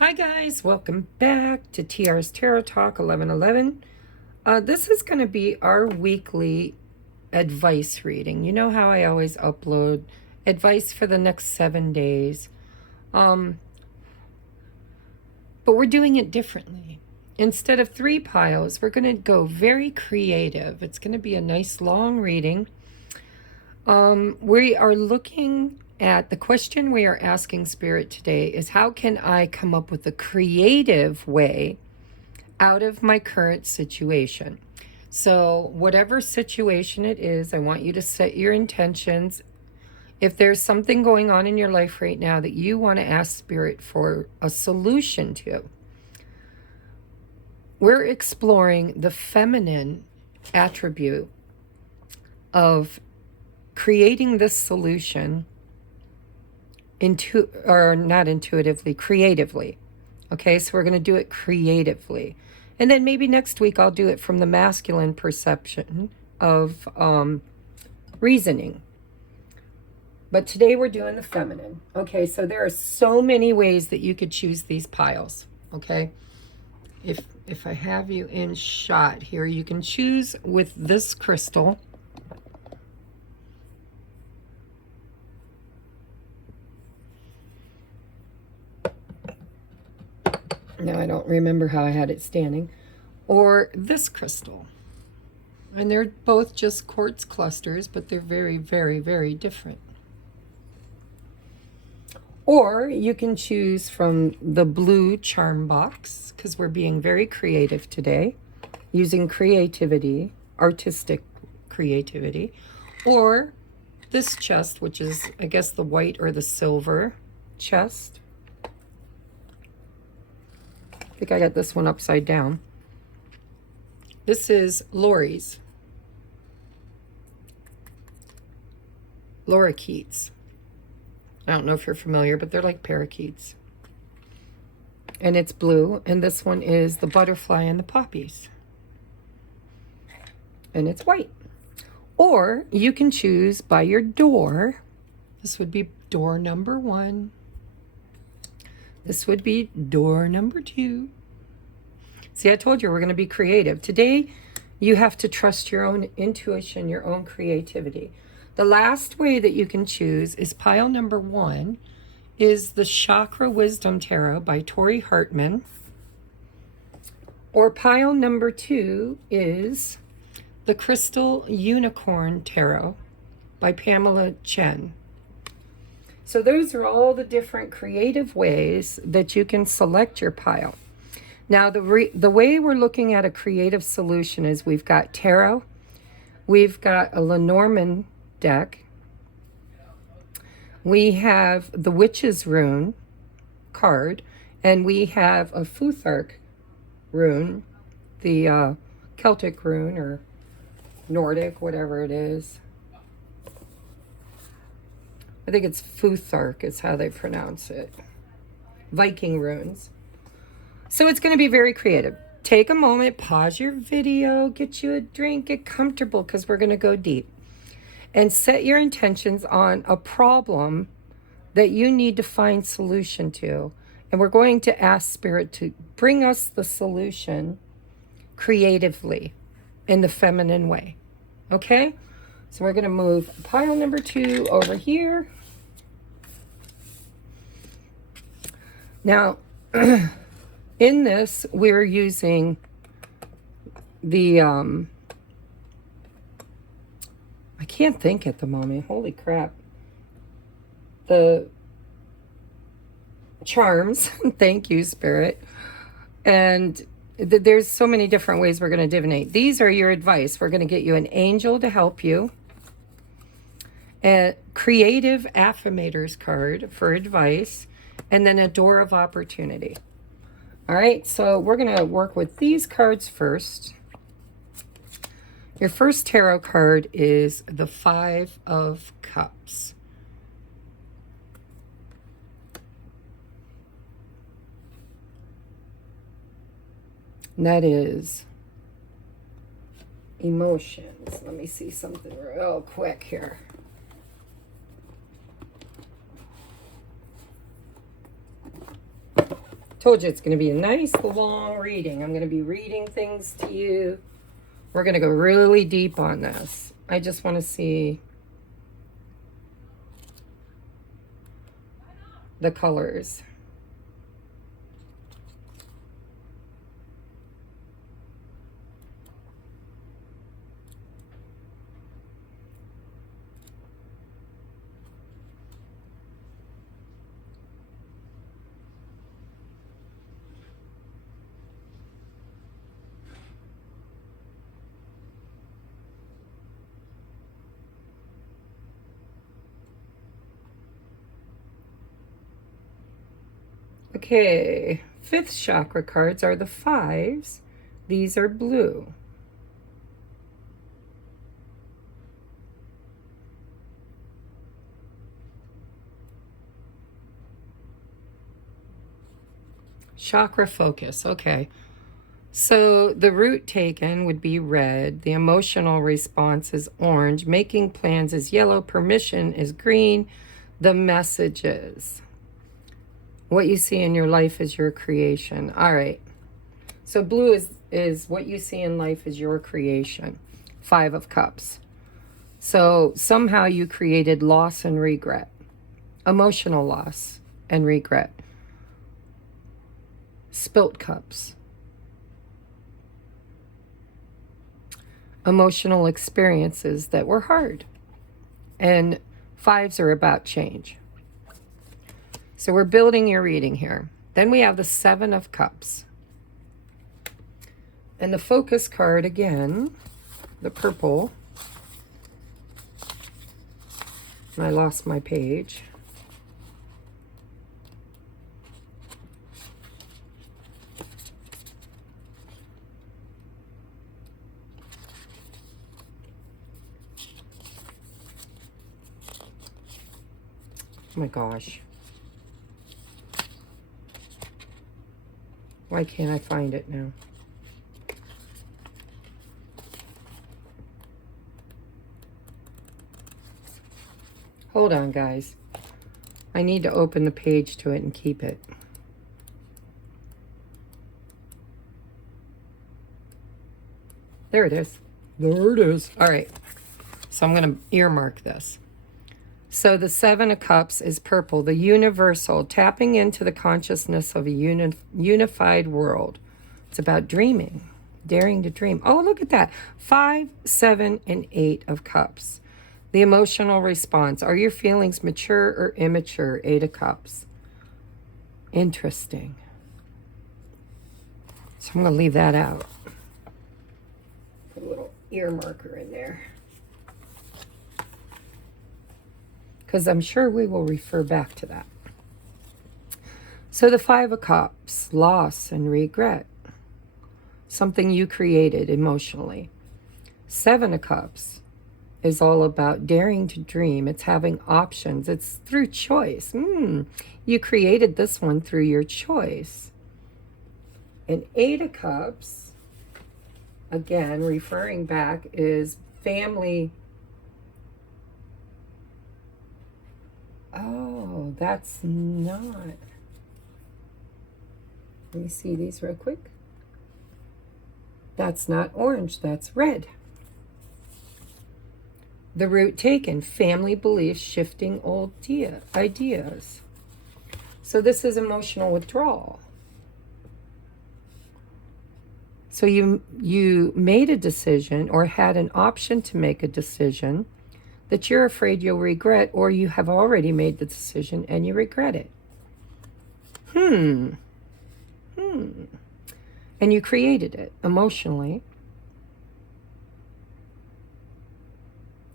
Hi guys, welcome back to TR's Tarot Talk 1111. This is going to be our weekly advice reading. You know how I always upload advice for the next 7 days. But we're doing it differently. Instead of 3 piles, we're going to go very creative. It's going to be a nice long reading. We are looking at the question we are asking Spirit today is, how can I come up with a creative way out of my current situation? So whatever situation it is, I want you to set your intentions. If there's something going on in your life right now that you want to ask Spirit for a solution to, we're exploring the feminine attribute of creating this solution not intuitively, creatively. Okay, so we're going to do it creatively. And then maybe next week I'll do it from the masculine perception of reasoning. But today we're doing the feminine. Okay, so there are so many ways that you could choose these piles. Okay, if I have you in shot here, you can choose with this crystal. Now I don't remember how I had it standing. Or this crystal. And they're both just quartz clusters, but they're very, very, very different. Or you can choose from the blue charm box, because we're being very creative today, using creativity, artistic creativity. Or this chest, which is, I guess, the white or the silver chest. I think I got this one upside down. This is Lori's. Lorikeets. I don't know if you're familiar, but they're like parakeets. And it's blue. And this one is the butterfly and the poppies. And it's white. Or you can choose by your door. This would be door number 1. This would be door number 2. See, I told you we're going to be creative. Today, you have to trust your own intuition, your own creativity. The last way that you can choose is pile number 1 is the Chakra Wisdom Tarot by Tori Hartman. Or pile number 2 is the Crystal Unicorn Tarot by Pamela Chen. So those are all the different creative ways that you can select your pile. Now, the way we're looking at a creative solution is we've got tarot, we've got a Lenormand deck, we have the Witch's Rune card, and we have a Futhark rune, the Celtic rune or Nordic, whatever it is. I think it's Futhark is how they pronounce it. Viking runes. So it's going to be very creative. Take a moment, pause your video, get you a drink, get comfortable, because we're going to go deep. And set your intentions on a problem that you need to find solution to. And we're going to ask Spirit to bring us the solution creatively in the feminine way. Okay? So we're going to move pile number 2 over here. Now, in this, we're using the, I can't think at the moment. Holy crap. The charms. Thank you, Spirit. And there's so many different ways we're going to divinate. These are your advice. We're going to get you an angel to help you. A creative affirmators card for advice. And then a door of opportunity. All right, so we're going to work with these cards first. Your first tarot card is the 5 of Cups. And that is emotions. Let me see something real quick here. Told you it's going to be a nice long reading. I'm going to be reading things to you. We're going to go really deep on this. I just want to see the colors. Okay, 5th chakra cards are the 5s. These are blue. Chakra focus, okay. So the route taken would be red. The emotional response is orange. Making plans is yellow. Permission is green. The messages. What you see in your life is your creation. All right. So blue is what you see in life is your creation. 5 of Cups. So somehow you created loss and regret. Emotional loss and regret. Spilt cups. Emotional experiences that were hard. And 5s are about change. So we're building your reading here. Then we have the 7 of Cups. And the focus card again, the purple. And I lost my page. Oh my gosh. Why can't I find it now? Hold on, guys. I need to open the page to it and keep it. There it is. There it is. All right. So I'm going to earmark this. So the 7 of Cups is purple, the universal, tapping into the consciousness of a unified world. It's about dreaming, daring to dream. Oh, look at that. 5, 7, and 8 of Cups. The emotional response. Are your feelings mature or immature? 8 of Cups. Interesting. So I'm going to leave that out. Put a little ear marker in there. Because I'm sure we will refer back to that. So the 5 of Cups, loss and regret. Something you created emotionally. 7 of Cups is all about daring to dream. It's having options. It's through choice. You created this one through your choice. And 8 of Cups, again, referring back, is family. Oh, that's not. Let me see these real quick. That's not orange, that's red. The route taken, family beliefs, shifting old ideas. So this is emotional withdrawal. So you made a decision or had an option to make a decision that you're afraid you'll regret, or you have already made the decision and you regret it. And you created it emotionally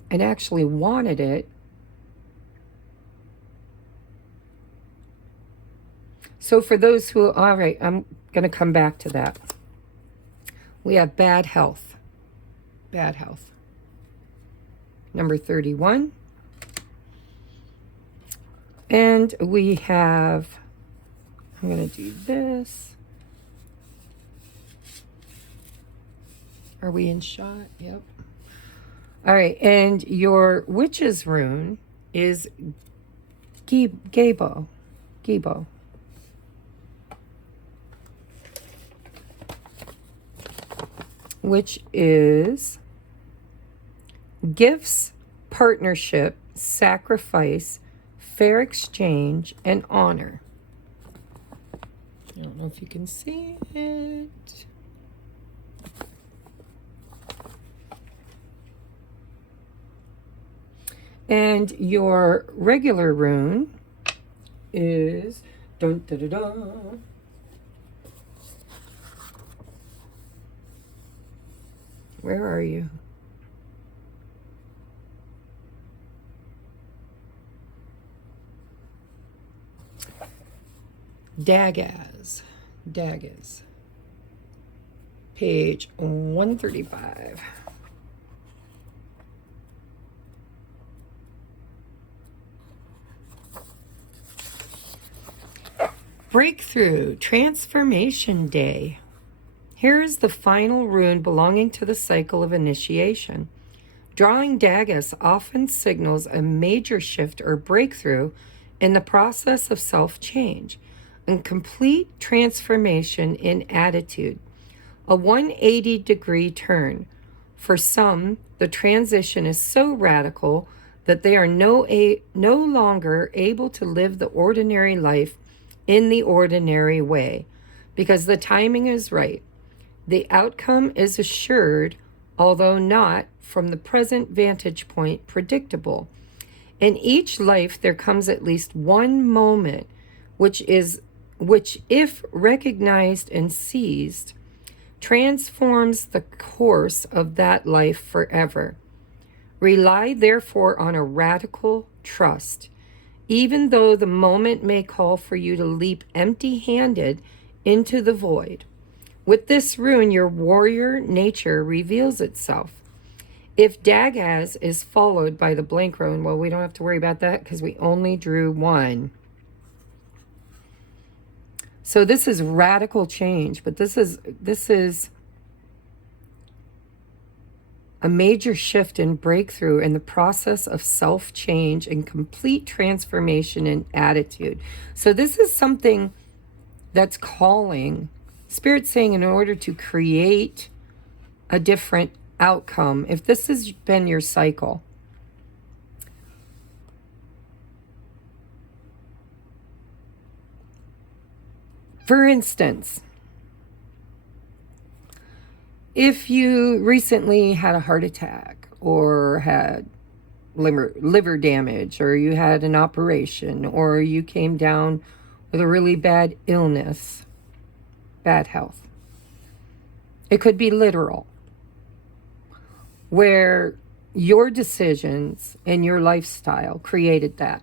and actually wanted it. So for those who, all right, I'm going to come back to that. We have bad health. Bad health. Number 31. And we have, I'm going to do this. Are we in shot? Yep. All right, and your witch's rune is Gebo. which is gifts, partnership, sacrifice, fair exchange, and honor. I don't know if you can see it. And your regular rune is dun, da, da, da. Where are you? Daggaz. Page 135. Breakthrough Transformation Day. Here is the final rune belonging to the cycle of initiation. Drawing Daggaz often signals a major shift or breakthrough in the process of self-change, and complete transformation in attitude, a 180-degree turn. For some, the transition is so radical that they are no longer able to live the ordinary life in the ordinary way, because the timing is right. The outcome is assured, although not, from the present vantage point, predictable. In each life there comes at least one moment which, if recognized and seized, transforms the course of that life forever. Rely therefore on a radical trust, even though the moment may call for you to leap empty-handed into the void. With this rune, your warrior nature reveals itself. If Daggaz is followed by the blank rune, well, we don't have to worry about that because we only drew one. So this is radical change, but this is a major shift and breakthrough in the process of self-change and complete transformation in attitude. So this is something that's calling, Spirit's saying, in order to create a different outcome, if this has been your cycle, for instance, if you recently had a heart attack or had liver damage, or you had an operation, or you came down with a really bad illness, bad health, it could be literal, where your decisions and your lifestyle created that.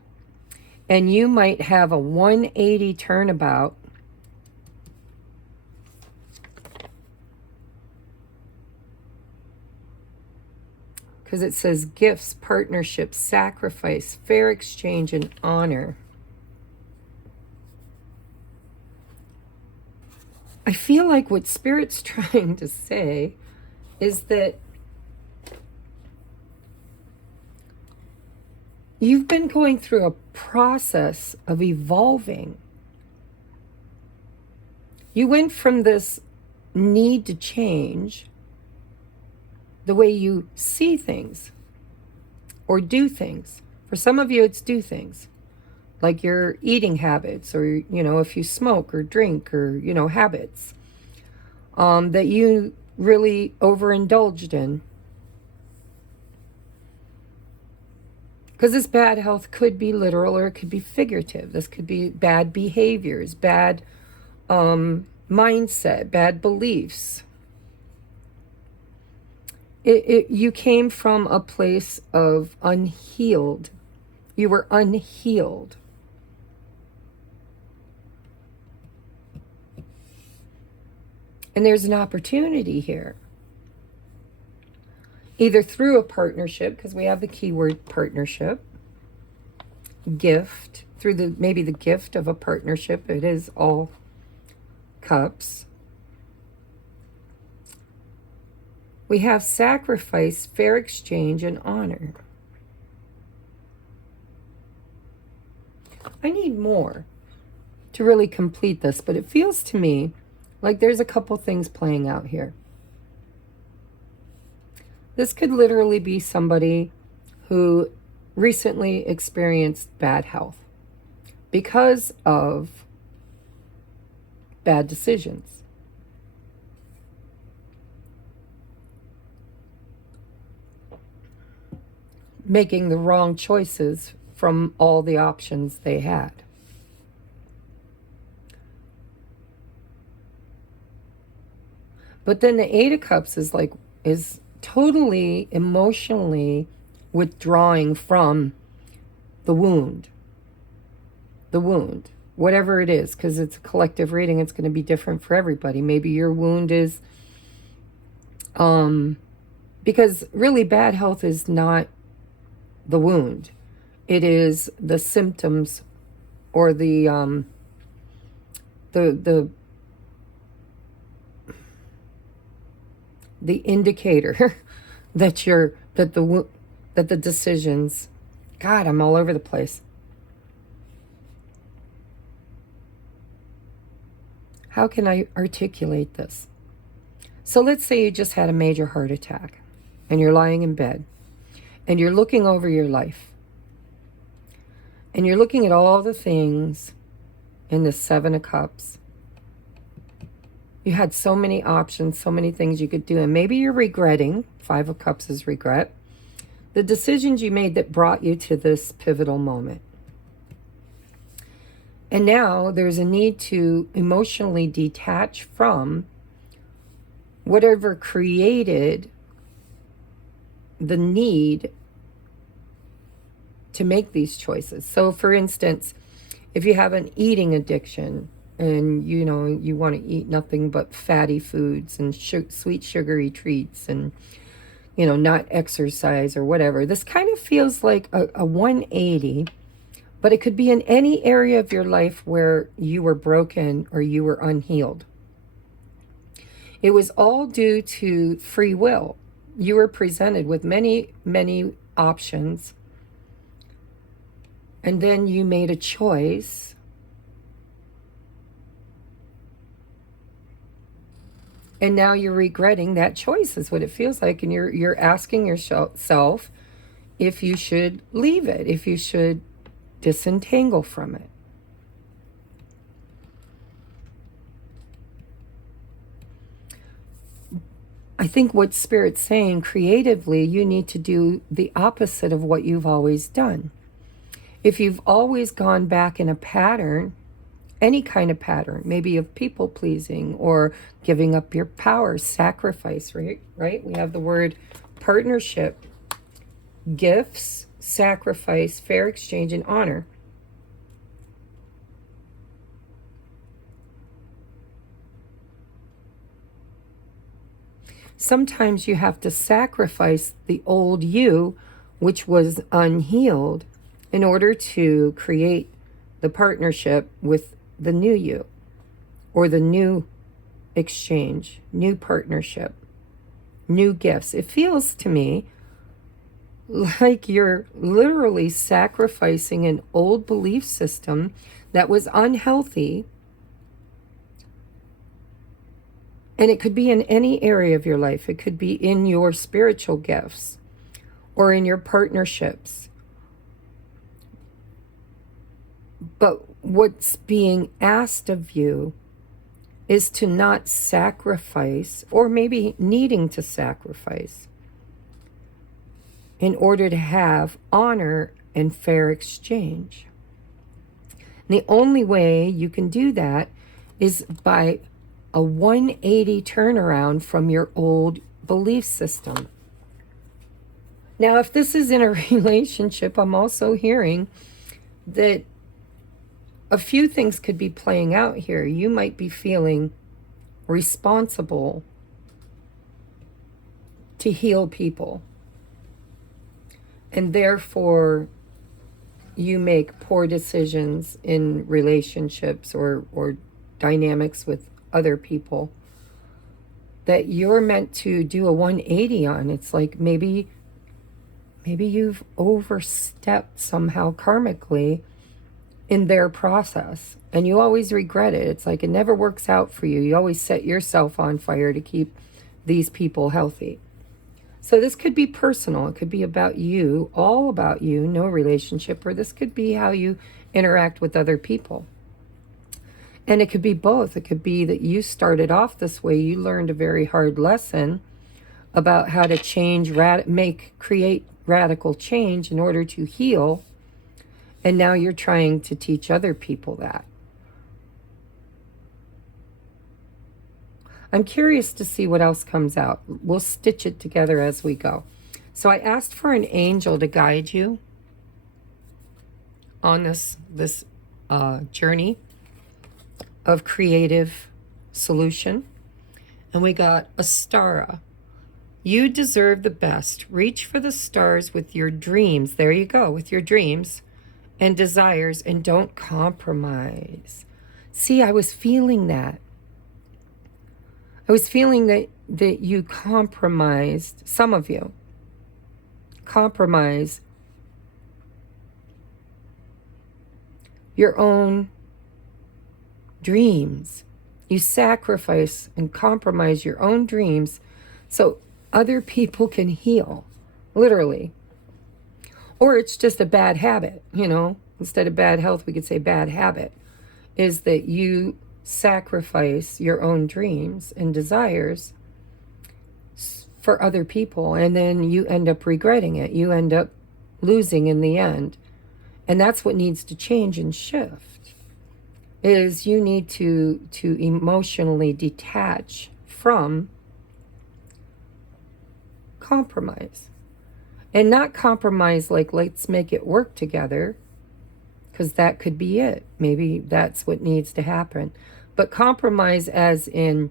And you might have a 180 turnabout because it says gifts, partnerships, sacrifice, fair exchange, and honor. I feel like what Spirit's trying to say is that you've been going through a process of evolving. You went from this need to change the way you see things or do things. For some of you, it's do things, like your eating habits, or, you know, if you smoke or drink, or, you know, habits that you really overindulged in. Because this bad health could be literal or it could be figurative. This could be bad behaviors, bad mindset, bad beliefs. You came from a place of unhealed. You were unhealed. And there's an opportunity here. Either through a partnership, because we have the keyword partnership, gift, through maybe the gift of a partnership. It is all cups. We have sacrifice, fair exchange, and honor. I need more to really complete this, but it feels to me like there's a couple things playing out here. This could literally be somebody who recently experienced bad health because of bad decisions. Making the wrong choices from all the options they had. But then the Eight of Cups is totally emotionally withdrawing from the wound. The wound, whatever it is, because it's a collective reading, it's going to be different for everybody. Maybe your wound is, because really bad health is not the wound. It is the symptoms or the indicator that the decisions. God, I'm all over the place. How can I articulate this? So let's say you just had a major heart attack and you're lying in bed and you're looking over your life and you're looking at all the things in the Seven of Cups. You had so many options, so many things you could do, and maybe you're regretting. Five of Cups is regret. The decisions you made that brought you to this pivotal moment. And now there's a need to emotionally detach from whatever created the need to make these choices. So for instance, if you have an eating addiction and you want to eat nothing but fatty foods and sweet sugary treats and not exercise or whatever, this kind of feels like a 180. But it could be in any area of your life where you were broken or you were unhealed. It was all due to free will. You were presented with many, many options. And then you made a choice. And now you're regretting that choice, is what it feels like. And you're asking yourself if you should leave it, if you should disentangle from it. I think what Spirit's saying, creatively, you need to do the opposite of what you've always done. If you've always gone back in a pattern, any kind of pattern, maybe of people pleasing or giving up your power, sacrifice, right? We have the word partnership, gifts, sacrifice, fair exchange, and honor. Sometimes you have to sacrifice the old you, which was unhealed, in order to create the partnership with the new you, or the new exchange, new partnership, new gifts. It feels to me like you're literally sacrificing an old belief system that was unhealthy. And it could be in any area of your life. It could be in your spiritual gifts or in your partnerships. But what's being asked of you is to not sacrifice, or maybe needing to sacrifice, in order to have honor and fair exchange. And the only way you can do that is by a 180 turnaround from your old belief system. Now, if this is in a relationship, I'm also hearing that a few things could be playing out here. You might be feeling responsible to heal people. And therefore, you make poor decisions in relationships or dynamics with other people that you're meant to do a 180 on. It's like maybe you've overstepped somehow karmically in their process, and you always regret it. It's like it never works out for you. You always set yourself on fire to keep these people healthy. So this could be personal. It could be about you, all about you, no relationship, or this could be how you interact with other people. And it could be both. It could be that you started off this way. You learned a very hard lesson about how to change, create radical change in order to heal. And now you're trying to teach other people that. I'm curious to see what else comes out. We'll stitch it together as we go. So I asked for an angel to guide you on this journey of creative solution. And we got Astara. You deserve the best. Reach for the stars with your dreams. There you go, with your dreams and desires, and don't compromise. See, I was feeling that. I was feeling that you compromised, some of you compromise your own dreams. You sacrifice and compromise your own dreams so other people can heal, literally. Or it's just a bad habit, you know. Instead of bad health, we could say bad habit, is that you sacrifice your own dreams and desires for other people, and then you end up regretting it. You end up losing in the end. And that's what needs to change and shift, is you need to emotionally detach from compromise. And not compromise like, let's make it work together, because that could be it. Maybe that's what needs to happen. But compromise as in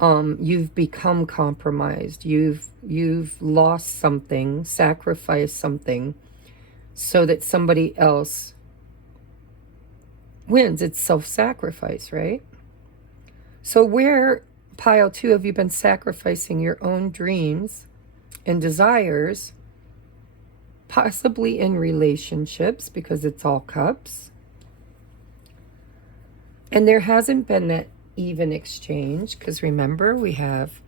you've become compromised. You've lost something, sacrificed something so that somebody else wins. It's self-sacrifice, right? So where, pile 2, have you been sacrificing your own dreams and desires, possibly in relationships, because it's all cups, and there hasn't been that even exchange, because remember, we have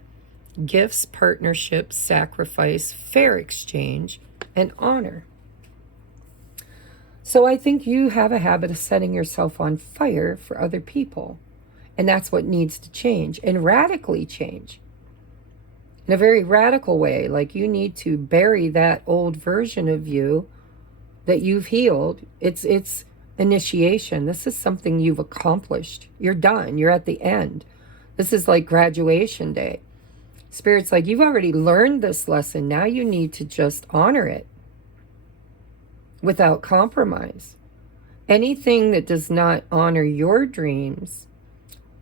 gifts, partnerships, sacrifice, fair exchange, and honor. So I think you have a habit of setting yourself on fire for other people, and that's what needs to change, and radically change. In a very radical way, like you need to bury that old version of you that you've healed. It's initiation. This is something you've accomplished. You're done. You're at the end. This is like graduation day. Spirit's like, you've already learned this lesson. Now you need to just honor it without compromise. Anything that does not honor your dreams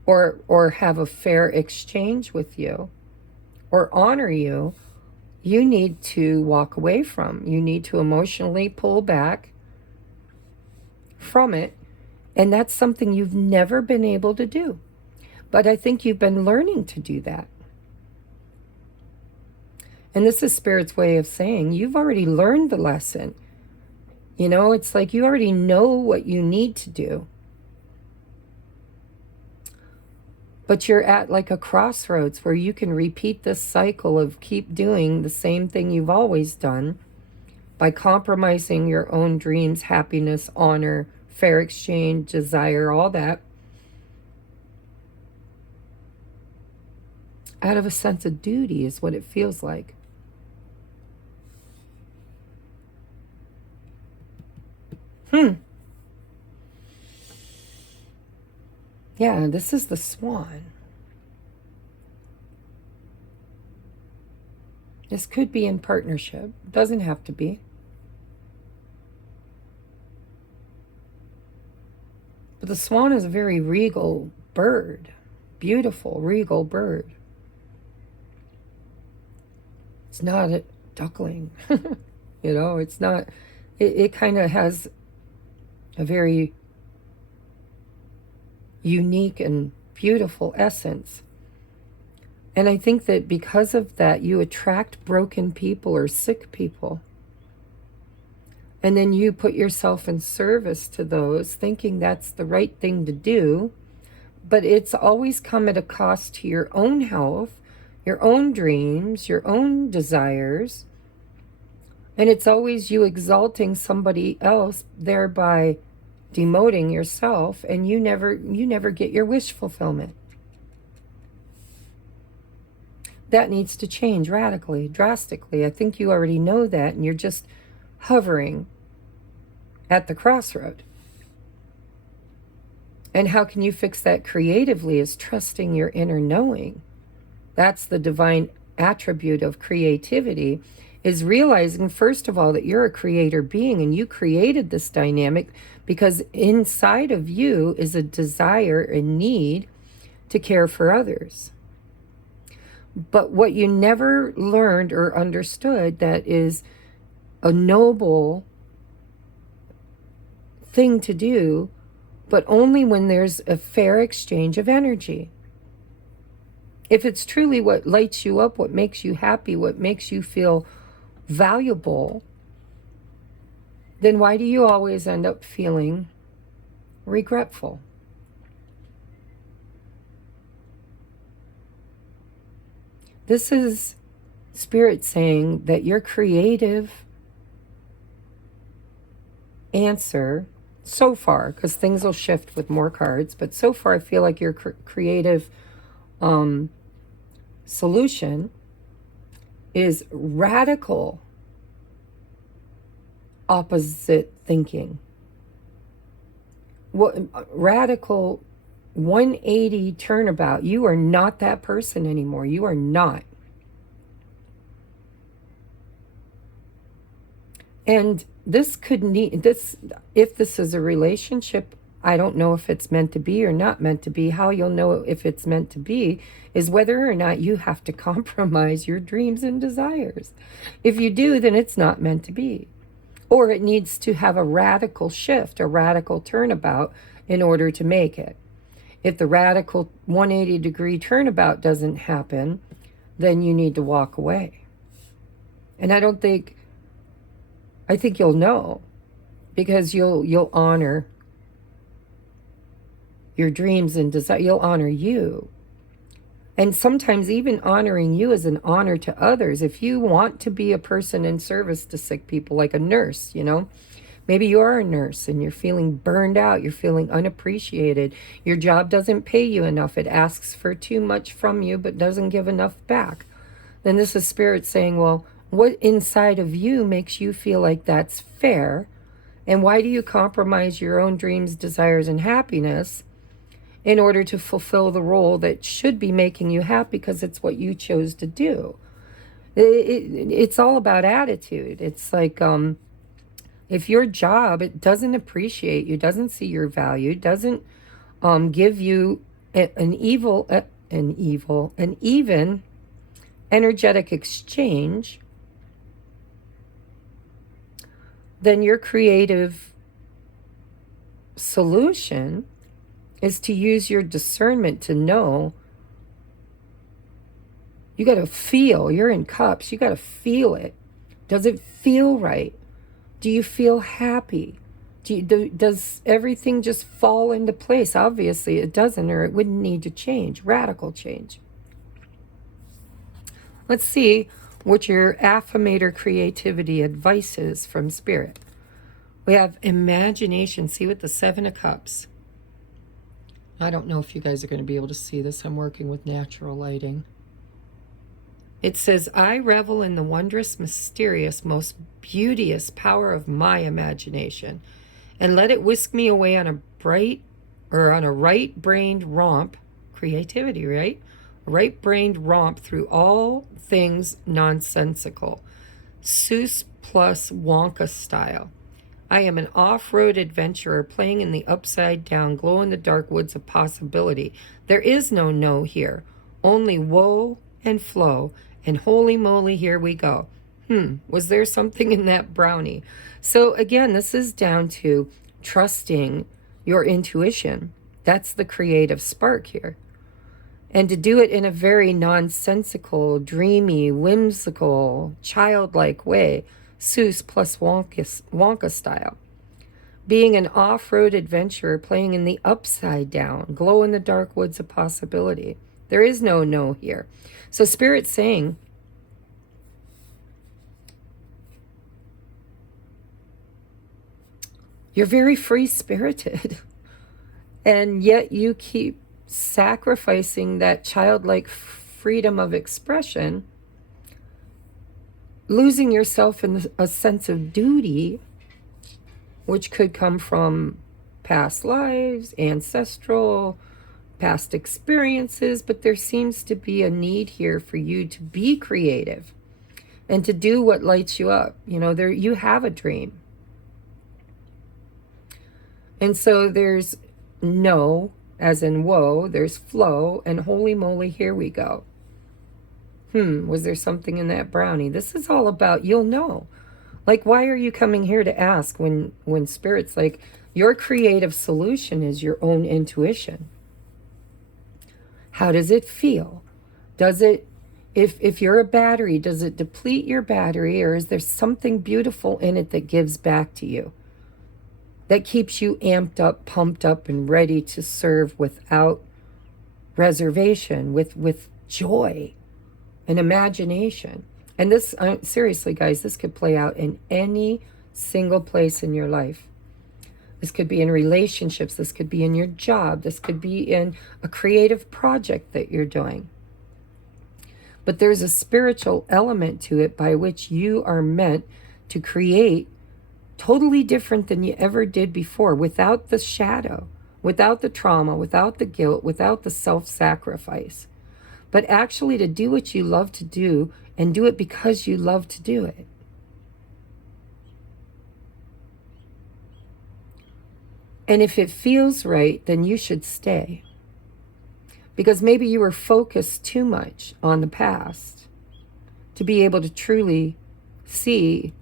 or have a fair exchange with you or honor you, you need to walk away from. You need to emotionally pull back from it. And that's something you've never been able to do. But I think you've been learning to do that. And this is Spirit's way of saying you've already learned the lesson. You know, it's like you already know what you need to do. But you're at like a crossroads where you can repeat this cycle of keep doing the same thing you've always done by compromising your own dreams, happiness, honor, fair exchange, desire, all that, out of a sense of duty is what it feels like. Yeah, this is the Swan. This could be in partnership. Doesn't have to be. But the Swan is a very regal bird. Beautiful, regal bird. It's not a duckling. You know, it's not... It kind of has a very unique and beautiful essence. And I think that because of that, you attract broken people or sick people. And then you put yourself in service to those, thinking that's the right thing to do. But it's always come at a cost to your own health, your own dreams, your own desires. And it's always you exalting somebody else, thereby demoting yourself, and you never get your wish fulfillment. That needs to change radically, drastically. I think you already know that, and you're just hovering at the crossroad. And how can you fix that creatively is trusting your inner knowing. That's the divine attribute of creativity, is realizing, first of all, that you're a creator being and you created this dynamic because inside of you is a desire and need to care for others. But what you never learned or understood that is a noble thing to do, but only when there's a fair exchange of energy. If it's truly what lights you up, what makes you happy, what makes you feel valuable, then why do you always end up feeling regretful? This is Spirit saying that your creative answer so far, because things will shift with more cards, but so far I feel like your creative solution is radical opposite thinking. What radical 180 turnabout. You are not that person anymore. You are not. And this could need this, if this is a relationship, I don't know if it's meant to be or not meant to be. How you'll know if it's meant to be is whether or not you have to compromise your dreams and desires. If you do, then it's not meant to be. Or it needs to have a radical shift, a radical turnabout in order to make it. If the radical 180-degree turnabout doesn't happen, then you need to walk away. And I think you'll know, because you'll honor your dreams and desire. You'll honor you. And sometimes even honoring you is an honor to others. If you want to be a person in service to sick people, like a nurse, maybe you are a nurse and you're feeling burned out, you're feeling unappreciated, your job doesn't pay you enough, it asks for too much from you but doesn't give enough back. Then this is Spirit saying, well, what inside of you makes you feel like that's fair? And why do you compromise your own dreams, desires, and happiness in order to fulfill the role that should be making you happy because it's what you chose to do? It's all about attitude. It's like, if your job, it doesn't appreciate you, doesn't see your value, doesn't give you an even energetic exchange, then your creative solution is to use your discernment to know. You got to feel. You're in cups. You got to feel it. Does it feel right? Do you feel happy? Does everything just fall into place? Obviously it doesn't, or it wouldn't need to change. Radical change. Let's see what your affirmator creativity advice is from Spirit. We have imagination. See, with the 7 of Cups. I don't know if you guys are going to be able to see this. I'm working with natural lighting. It says, I revel in the wondrous, mysterious, most beauteous power of my imagination, and let it whisk me away on a right-brained romp, creativity, right? Right-brained romp through all things nonsensical, Seuss plus Wonka style. I am an off-road adventurer playing in the upside-down, glow-in-the-dark woods of possibility. There is no no here, only woe and flow, and holy moly, here we go. Was there something in that brownie? So again, this is down to trusting your intuition. That's the creative spark here. And to do it in a very nonsensical, dreamy, whimsical, childlike way, Seuss plus Wonka style. Being an off-road adventurer playing in the upside down, glow-in-the-dark woods of possibility. There is no no here. So Spirit's saying, you're very free-spirited, and yet you keep sacrificing that childlike freedom of expression, losing yourself in a sense of duty, which could come from past lives, ancestral, past experiences, but there seems to be a need here for you to be creative and to do what lights you up. You know, you have a dream. And so there's no, as in whoa, there's flow, and holy moly, here we go. Was there something in that brownie? This is all about, you'll know. Like, why are you coming here to ask when Spirit's like, your creative solution is your own intuition? How does it feel? Does it, if you're a battery, does it deplete your battery, or is there something beautiful in it that gives back to you? That keeps you amped up, pumped up, and ready to serve without reservation, with joy and imagination. And this, seriously, guys, this could play out in any single place in your life. This could be in relationships. This could be in your job. This could be in a creative project that you're doing. But there's a spiritual element to it by which you are meant to create totally different than you ever did before, without the shadow, without the trauma, without the guilt, without the self-sacrifice. But actually to do what you love to do, and do it because you love to do it. And if it feels right, then you should stay. Because maybe you were focused too much on the past to be able to truly see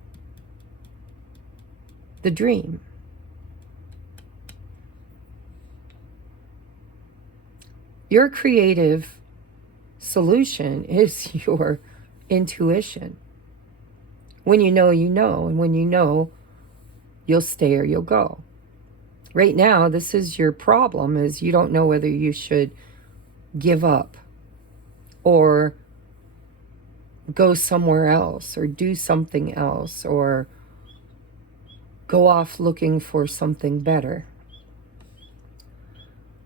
the dream. Your creative solution is your intuition. When you know, you know. And when you know, you'll stay or you'll go. Right now, this is your problem, is you don't know whether you should give up or go somewhere else or do something else or go off looking for something better.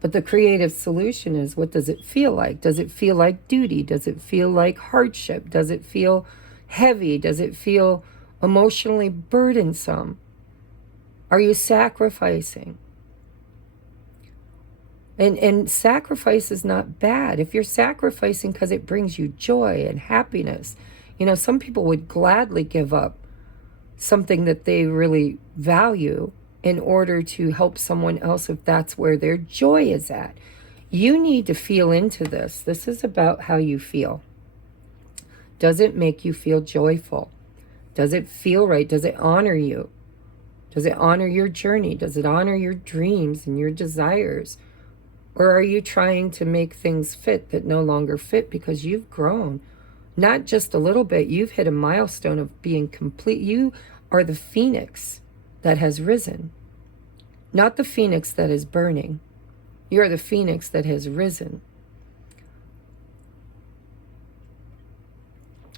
But the creative solution is, what does it feel like? Does it feel like duty? Does it feel like hardship? Does it feel heavy? Does it feel emotionally burdensome? Are you sacrificing? And sacrifice is not bad. If you're sacrificing because it brings you joy and happiness. You know, some people would gladly give up something that they really value in order to help someone else if that's where their joy is at. You need to feel into this. This is about how you feel. Does it make you feel joyful? Does it feel right? Does it honor you? Does it honor your journey? Does it honor your dreams and your desires? Or are you trying to make things fit that no longer fit because you've grown? Not just a little bit. You've hit a milestone of being complete. You are the phoenix that has risen. Not the phoenix that is burning. You're the phoenix that has risen.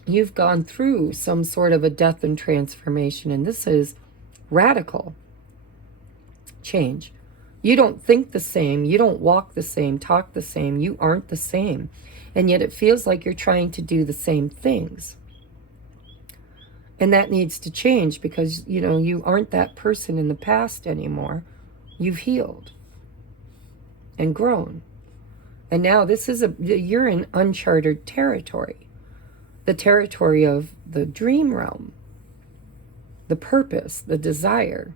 You've gone through some sort of a death and transformation, and this is radical change. You don't think the same. You don't walk the same, talk the same. You aren't the same. And yet it feels like you're trying to do the same things. And that needs to change because, you know, you aren't that person in the past anymore. You've healed and grown. And now you're in uncharted territory. The territory of the dream realm. The purpose, the desire.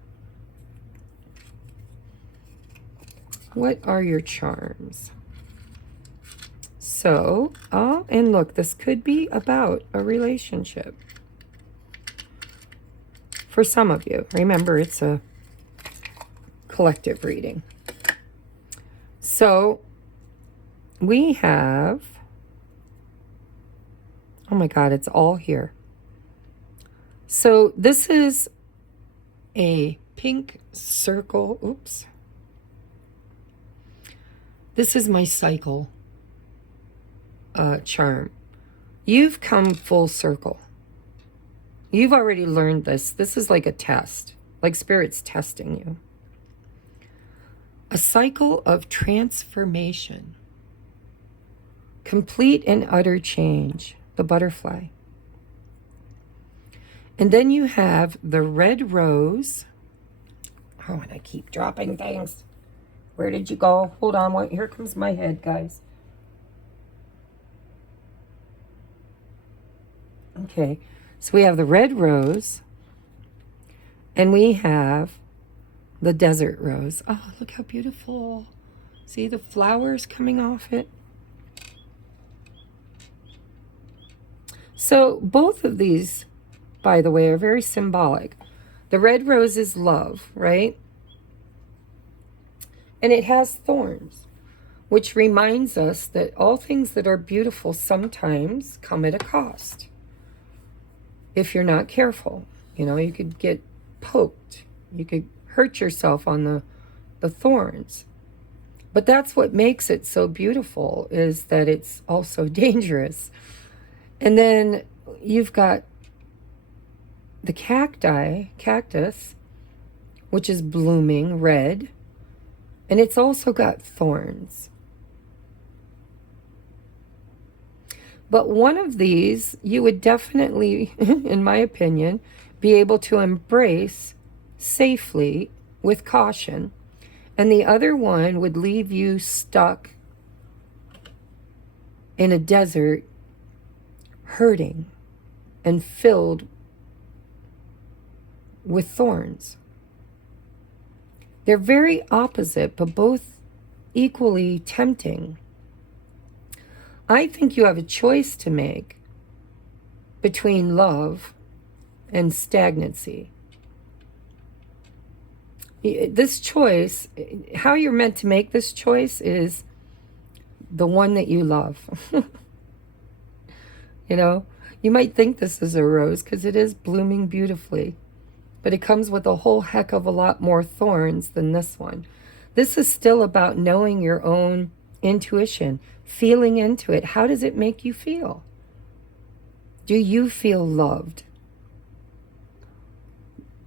What are your charms? So, and look, this could be about a relationship. For some of you. Remember, it's a collective reading. So, we have, oh my God, it's all here. So, this is a pink circle. Oops. This is my cycle. charm. You've come full circle. You've already learned this. This is like a test, like Spirit's testing you. A cycle of transformation. Complete and utter change, the butterfly. And then you have the red rose. Oh, and I keep dropping things. Where did you go? Hold on, wait, here comes my head, guys. Okay, so we have the red rose, and we have the desert rose. Oh, look how beautiful. See the flowers coming off it? So both of these, by the way, are very symbolic. The red rose is love, right? And it has thorns, which reminds us that all things that are beautiful sometimes come at a cost. If you're not careful, you know, you could get poked. You could hurt yourself on the thorns. But that's what makes it so beautiful, is that it's also dangerous. And then you've got the cactus, which is blooming red, and it's also got thorns. But one of these you would definitely, in my opinion, be able to embrace safely with caution. And the other one would leave you stuck in a desert, hurting and filled with thorns. They're very opposite, but both equally tempting. I think you have a choice to make between love and stagnancy. This choice, how you're meant to make this choice is the one that you love. You know, you might think this is a rose because it is blooming beautifully, but it comes with a whole heck of a lot more thorns than this one. This is still about knowing your own intuition, feeling into it. How does it make you feel? Do you feel loved?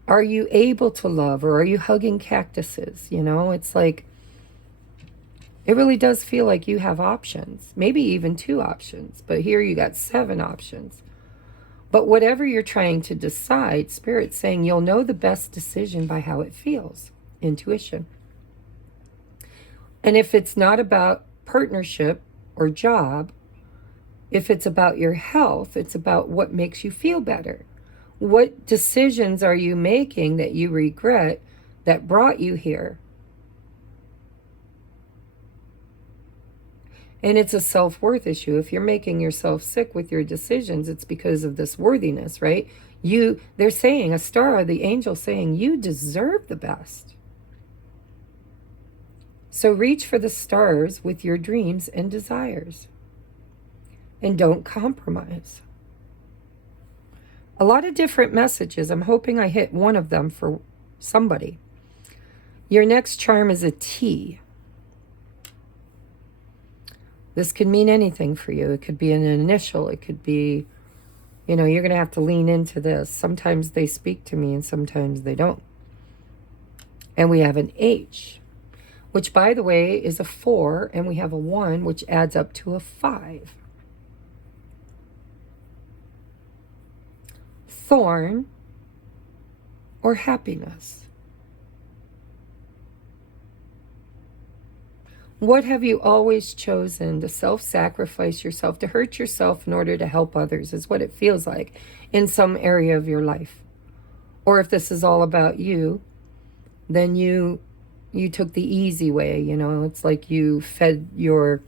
Are you able to love, or are you hugging cactuses? You know, it's like, it really does feel like you have options, maybe even 2 options, but here you got 7 options. But whatever you're trying to decide, Spirit's saying you'll know the best decision by how it feels. Intuition. And if it's not about partnership or job, if it's about your health, it's about what makes you feel better. What decisions are you making that you regret that brought you here? And it's a self-worth issue. If you're making yourself sick with your decisions, it's because of this worthiness, right? They're saying, a star, the angel saying, you deserve the best. So reach for the stars with your dreams and desires. And don't compromise. A lot of different messages. I'm hoping I hit one of them for somebody. Your next charm is a T. This could mean anything for you. It could be an initial. It could be, you know, you're going to have to lean into this. Sometimes they speak to me and sometimes they don't. And we have an H, which, by the way, is a 4. And we have a 1, which adds up to a 5. Thorn or happiness? What have you always chosen? To self-sacrifice yourself, to hurt yourself in order to help others, is what it feels like in some area of your life. Or if this is all about you, then you took the easy way, you know. It's like you fed your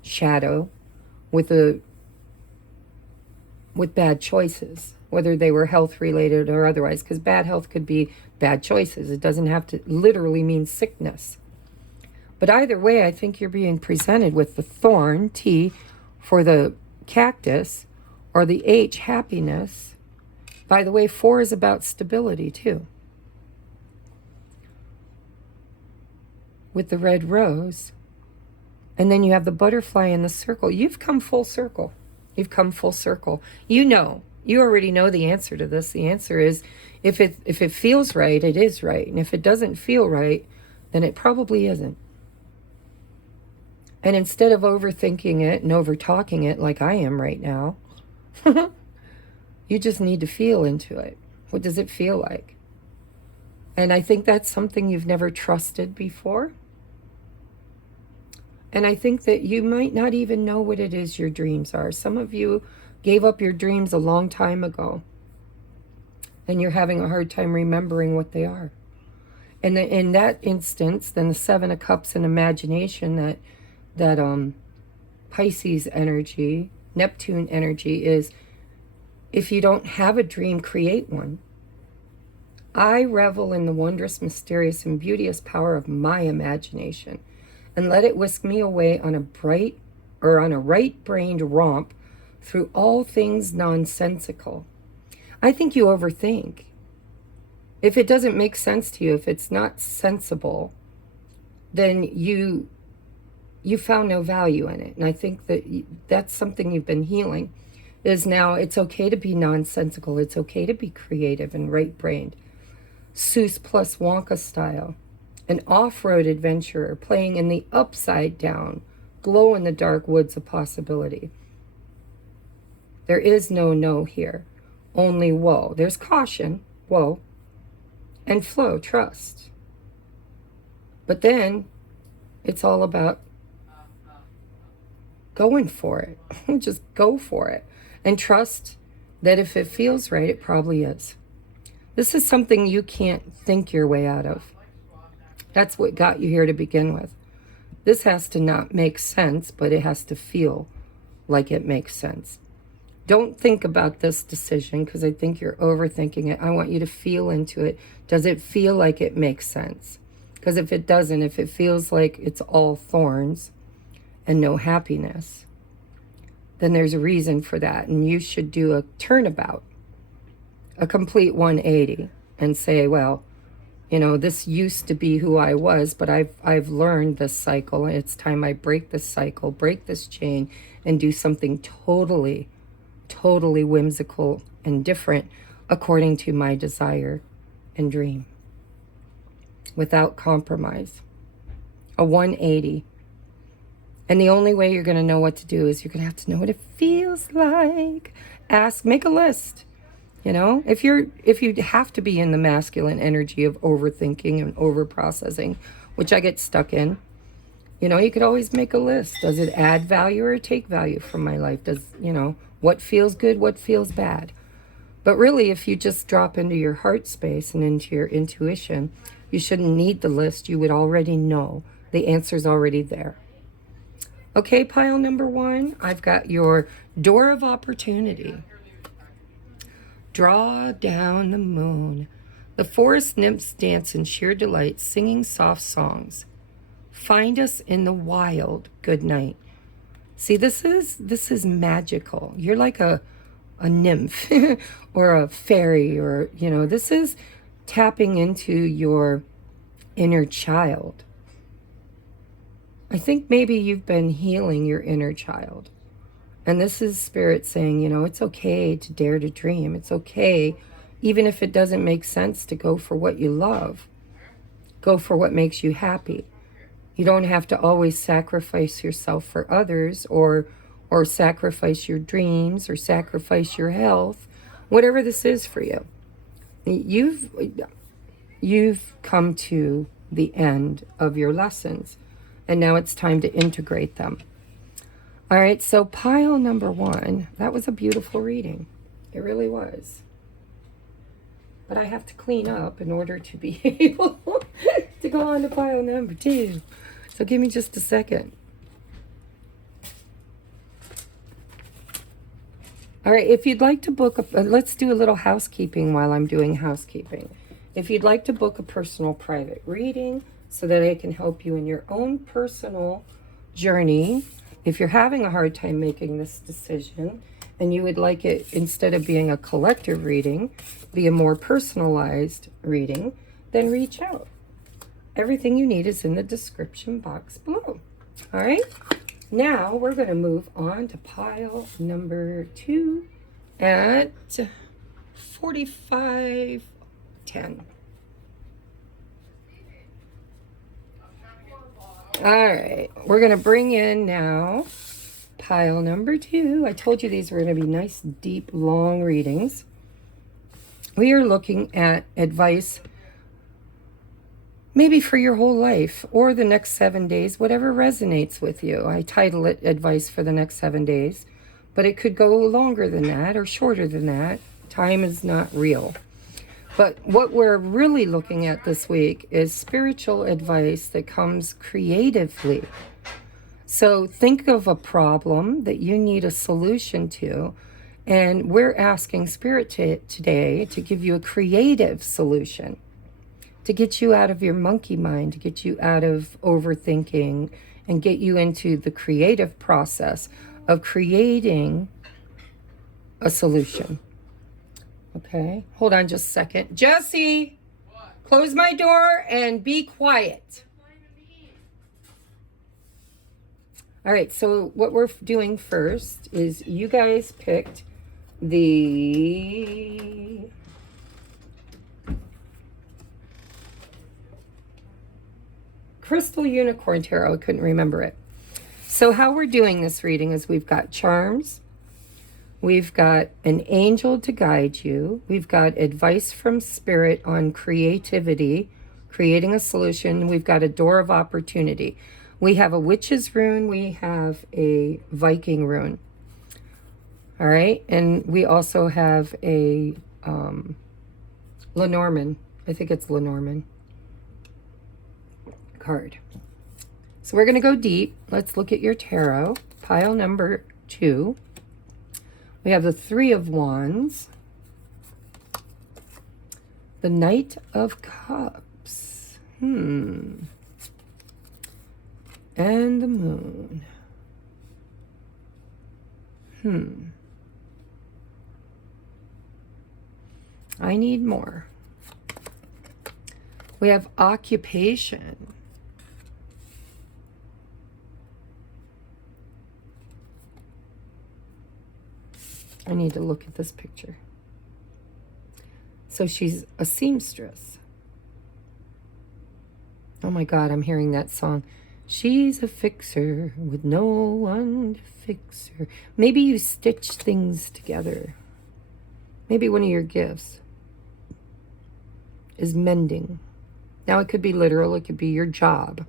shadow with bad choices, whether they were health related or otherwise, because bad health could be bad choices. It doesn't have to literally mean sickness. But either way, I think you're being presented with the thorn, T, for the cactus, or the H, happiness. By the way, 4 is about stability too. With the red rose. And then you have the butterfly in the circle. You've come full circle. You've come full circle. You know, you already know the answer to this. The answer is, if it feels right, it is right. And if it doesn't feel right, then it probably isn't. And instead of overthinking it and over-talking it like I am right now, you just need to feel into it. What does it feel like? And I think that's something you've never trusted before. And I think that you might not even know what it is your dreams are. Some of you gave up your dreams a long time ago, and you're having a hard time remembering what they are. And in that instance, then the Seven of Cups and imagination, that Pisces energy, Neptune energy, is, if you don't have a dream, create one. I revel in the wondrous, mysterious, and beauteous power of my imagination, and let it whisk me away on a right-brained romp through all things nonsensical. I think you overthink. If it doesn't make sense to you, if it's not sensible, then you found no value in it. And I think that that's something you've been healing, is now it's okay to be nonsensical. It's okay to be creative and right-brained. Seuss plus Wonka style. An off-road adventurer playing in the upside-down, glow-in-the-dark woods of possibility. There is no no here, only whoa. There's caution, whoa, and flow, trust. But then it's all about going for it. Just go for it. And trust that if it feels right, it probably is. This is something you can't think your way out of. That's what got you here to begin with. This has to not make sense, but it has to feel like it makes sense. Don't think about this decision, because I think you're overthinking it. I want you to feel into it. Does it feel like it makes sense? Because if it doesn't, if it feels like it's all thorns and no happiness, then there's a reason for that. And you should do a turnabout, a complete 180, and say, well, you know, this used to be who I was, but I've learned this cycle. It's time I break this cycle, break this chain, and do something totally whimsical and different according to my desire and dream, without compromise. A 180. And the only way you're going to know what to do is you're going to have to know what it feels like. Ask, make a list. You know, if you have to be in the masculine energy of overthinking and overprocessing, which I get stuck in, you know, you could always make a list. Does it add value or take value from my life? Does, you know, what feels good, what feels bad? But really, if you just drop into your heart space and into your intuition, you shouldn't need the list. You would already know. The answer's already there. Okay, pile number 1, I've got your door of opportunity. Draw down the moon. The forest nymphs dance in sheer delight, singing soft songs. Find us in the wild. Good night. See, this is magical. You're like a nymph or a fairy, or, you know, this is tapping into your inner child. I think maybe you've been healing your inner child. And this is Spirit saying, you know, it's okay to dare to dream. It's okay, even if it doesn't make sense, to go for what you love. Go for what makes you happy. You don't have to always sacrifice yourself for others, or sacrifice your dreams, or sacrifice your health, whatever this is for you. You've come to the end of your lessons, and now it's time to integrate them. All right, so pile number 1, that was a beautiful reading. It really was. But I have to clean up in order to be able to go on to pile number 2. So give me just a second. All right, if you'd like to book let's do a little housekeeping while I'm doing housekeeping. If you'd like to book a personal private reading so that I can help you in your own personal journey, if you're having a hard time making this decision and you would like it, instead of being a collective reading, be a more personalized reading, then reach out. Everything you need is in the description box below. All right. Now we're going to move on to pile number 2 at 4510. All right. We're going to bring in now pile number 2. I told you these were going to be nice, deep, long readings. We are looking at advice maybe for your whole life or the next 7 days, whatever resonates with you. I title it Advice for the Next 7 Days, but it could go longer than that or shorter than that. Time is not real. But what we're really looking at this week is spiritual advice that comes creatively. So think of a problem that you need a solution to, and we're asking Spirit today to give you a creative solution, to get you out of your monkey mind, to get you out of overthinking, and get you into the creative process of creating a solution. Okay, hold on just a second. Jesse, what? Close my door and be quiet. All right, so what we're doing first is you guys picked the Crystal Unicorn Tarot. I couldn't remember it. So how we're doing this reading is we've got charms, we've got an angel to guide you, we've got advice from Spirit on creativity, creating a solution, we've got a door of opportunity. We have a witch's rune, we have a Viking rune. All right, and we also have a Lenormand. I think it's Lenormand card. So we're going to go deep. Let's look at your tarot. Pile number 2. We have the 3 of Wands, the Knight of Cups, and the Moon. I need more. We have occupation. I need to look at this picture. So she's a seamstress. Oh my God, I'm hearing that song. She's a fixer with no one to fix her. Maybe you stitch things together. Maybe one of your gifts is mending. Now it could be literal, it could be your job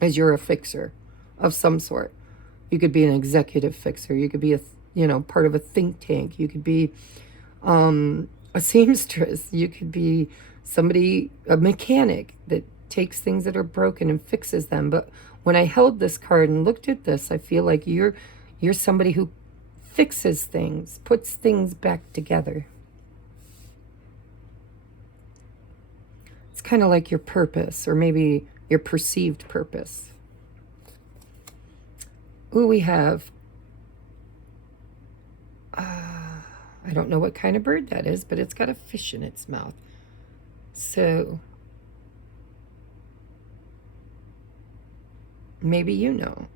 as you're a fixer of some sort. You could be an executive fixer. You could be part of a think tank. You could be a seamstress. You could be somebody, a mechanic that takes things that are broken and fixes them. But when I held this card and looked at this, I feel like you're somebody who fixes things, puts things back together. It's kind of like your purpose, or maybe your perceived purpose. Ooh, we have I don't know what kind of bird that is, but it's got a fish in its mouth. So maybe you know.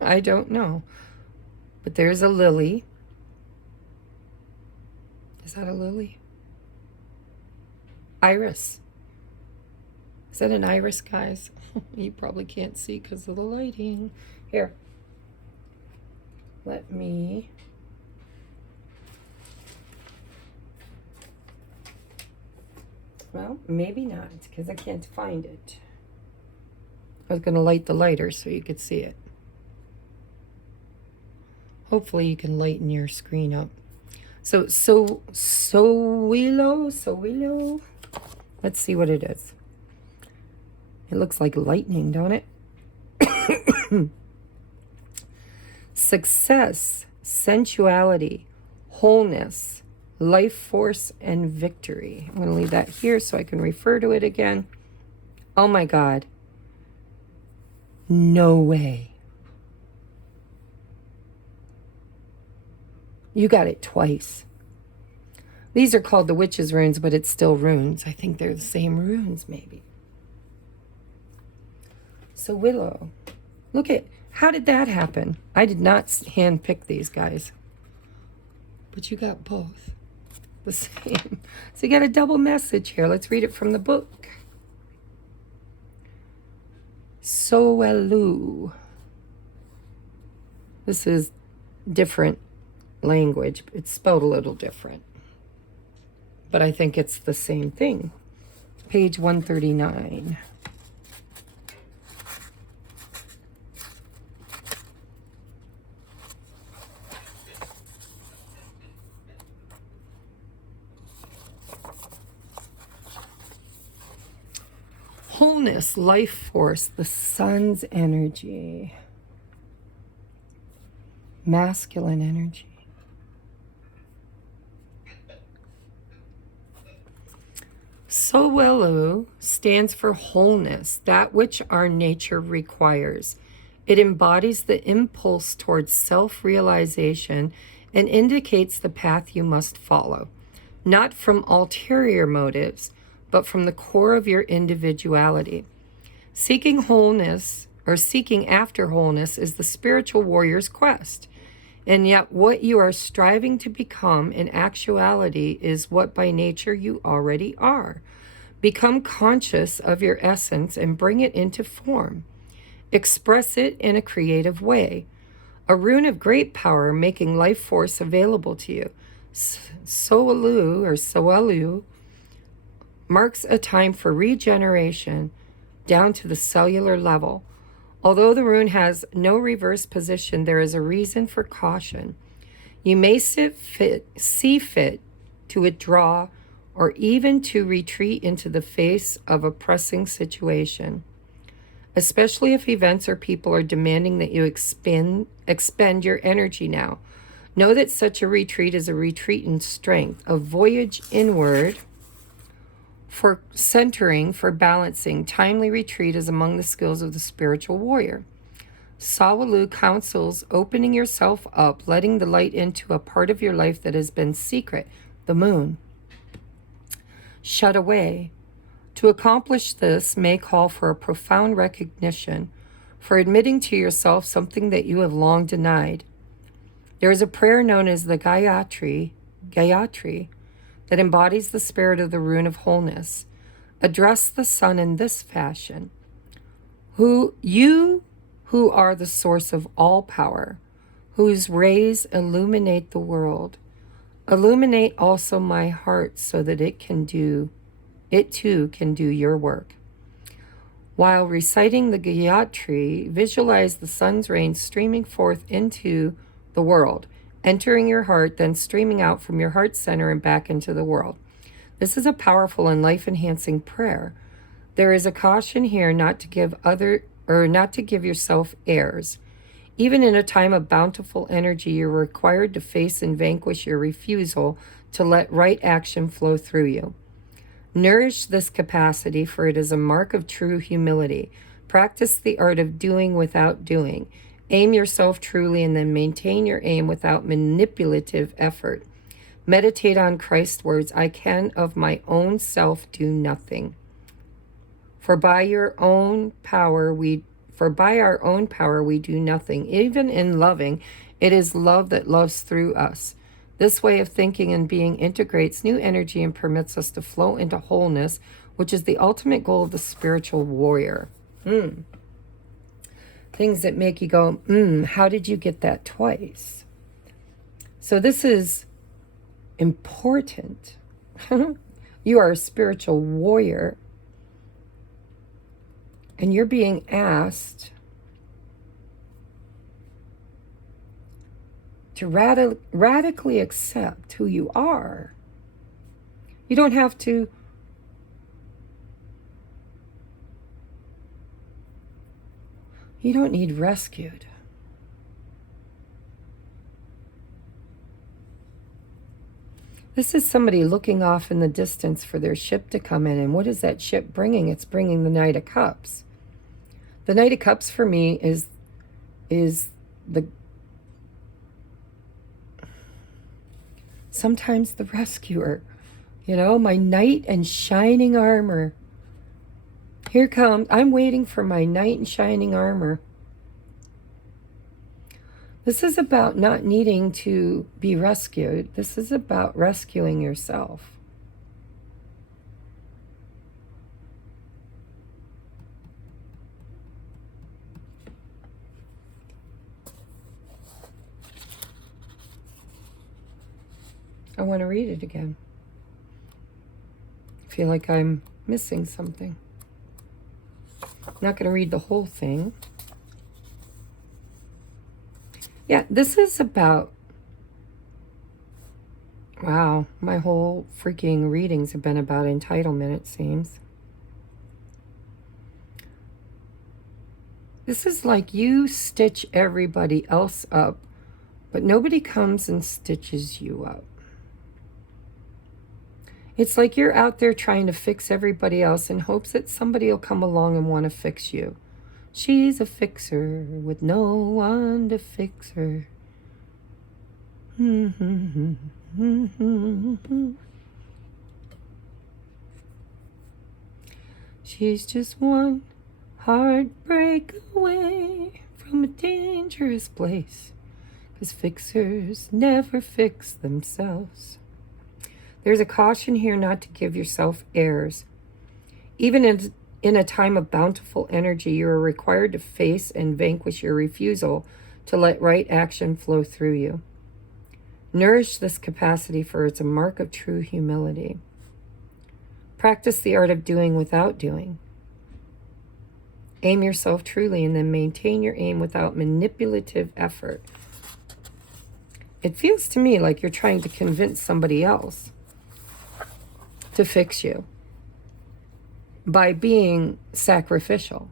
I don't know. But there's a lily. Is that a lily? Iris. Is that an iris, guys? You probably can't see because of the lighting. Here. Let me... Well, maybe not, because I can't find it. I was going to light the lighter so you could see it. Hopefully you can lighten your screen up. So Willow. Let's see what it is. It looks like lightning, don't it? Success, sensuality, wholeness, life force, and victory. I'm going to leave that here so I can refer to it again. Oh my God. No way. You got it twice. These are called the witch's runes, but it's still runes. I think they're the same runes, maybe. So Willow. Look at, how did that happen? I did not hand pick these guys. But you got both the same. So you got a double message here. Let's read it from the book. Soelu. This is different language. It's spelled a little different. But I think it's the same thing. Page 139. Wholeness, life force, the sun's energy. Masculine energy. Soelu stands for wholeness, that which our nature requires. It embodies the impulse towards self-realization and indicates the path you must follow, not from ulterior motives, but from the core of your individuality. Seeking wholeness, or seeking after wholeness, is the spiritual warrior's quest. And yet what you are striving to become in actuality is what by nature you already are. Become conscious of your essence and bring it into form. Express it in a creative way. A rune of great power making life force available to you. Soelu marks a time for regeneration down to the cellular level. Although the rune has no reverse position, there is a reason for caution. You may see fit to withdraw or even to retreat into the face of a pressing situation, especially if events or people are demanding that you expend your energy now. Know that such a retreat is a retreat in strength, a voyage inward for centering, for balancing. Timely retreat is among the skills of the spiritual warrior. Soelu counsels opening yourself up, letting the light into a part of your life that has been secret, the moon, shut away. To accomplish this may call for a profound recognition, for admitting to yourself something that you have long denied. There is a prayer known as the Gayatri, that embodies the spirit of the rune of wholeness. Address the sun in this fashion. You who are the source of all power, whose rays illuminate the world, illuminate also my heart so that it too can do your work. While reciting the Gayatri, visualize the sun's rays streaming forth into the world, entering your heart, then streaming out from your heart center and back into the world. This is a powerful and life-enhancing prayer. There is a caution here not to give yourself airs. Even in a time of bountiful energy, you're required to face and vanquish your refusal to let right action flow through you. Nourish this capacity, for it is a mark of true humility. Practice the art of doing without doing. Aim yourself truly and then maintain your aim without manipulative effort. Meditate on Christ's words, I can of my own self do nothing. For by our own power we do nothing. Even in loving, it is love that loves through us. This way of thinking and being integrates new energy and permits us to flow into wholeness, which is the ultimate goal of the spiritual warrior. Things that make you go, how did you get that twice? So this is important. You are a spiritual warrior, and you're being asked to radically accept who you are. You don't have to You don't need rescued. This is somebody looking off in the distance for their ship to come in. And what is that ship bringing? It's bringing the Knight of Cups. The Knight of Cups for me is sometimes the rescuer. You know, my knight in shining armor. Here comes, I'm waiting for my knight in shining armor. This is about not needing to be rescued. This is about rescuing yourself. I want to read it again. I feel like I'm missing something. I'm not going to read the whole thing. Yeah, this is about... Wow, my whole freaking readings have been about entitlement, it seems. This is like you stitch everybody else up, but nobody comes and stitches you up. It's like you're out there trying to fix everybody else in hopes that somebody will come along and want to fix you. She's a fixer with no one to fix her. She's just one heartbreak away from a dangerous place, 'cause fixers never fix themselves. There's a caution here not to give yourself airs. Even in a time of bountiful energy, you are required to face and vanquish your refusal to let right action flow through you. Nourish this capacity, for it's a mark of true humility. Practice the art of doing without doing. Aim yourself truly and then maintain your aim without manipulative effort. It feels to me like you're trying to convince somebody else to fix you by being sacrificial.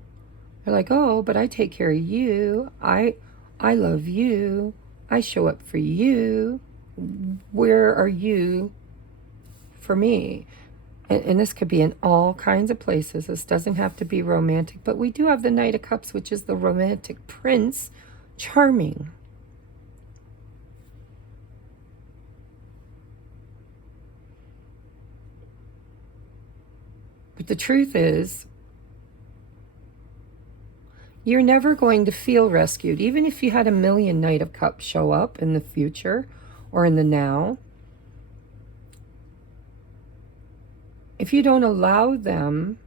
You're like, oh, but I take care of you. I love you. I show up for you. Where are you for me? And this could be in all kinds of places. This doesn't have to be romantic, but we do have the Knight of Cups, which is the romantic prince. Charming. But the truth is, you're never going to feel rescued. Even if you had a million Knight of Cups show up in the future or in the now, if you don't allow them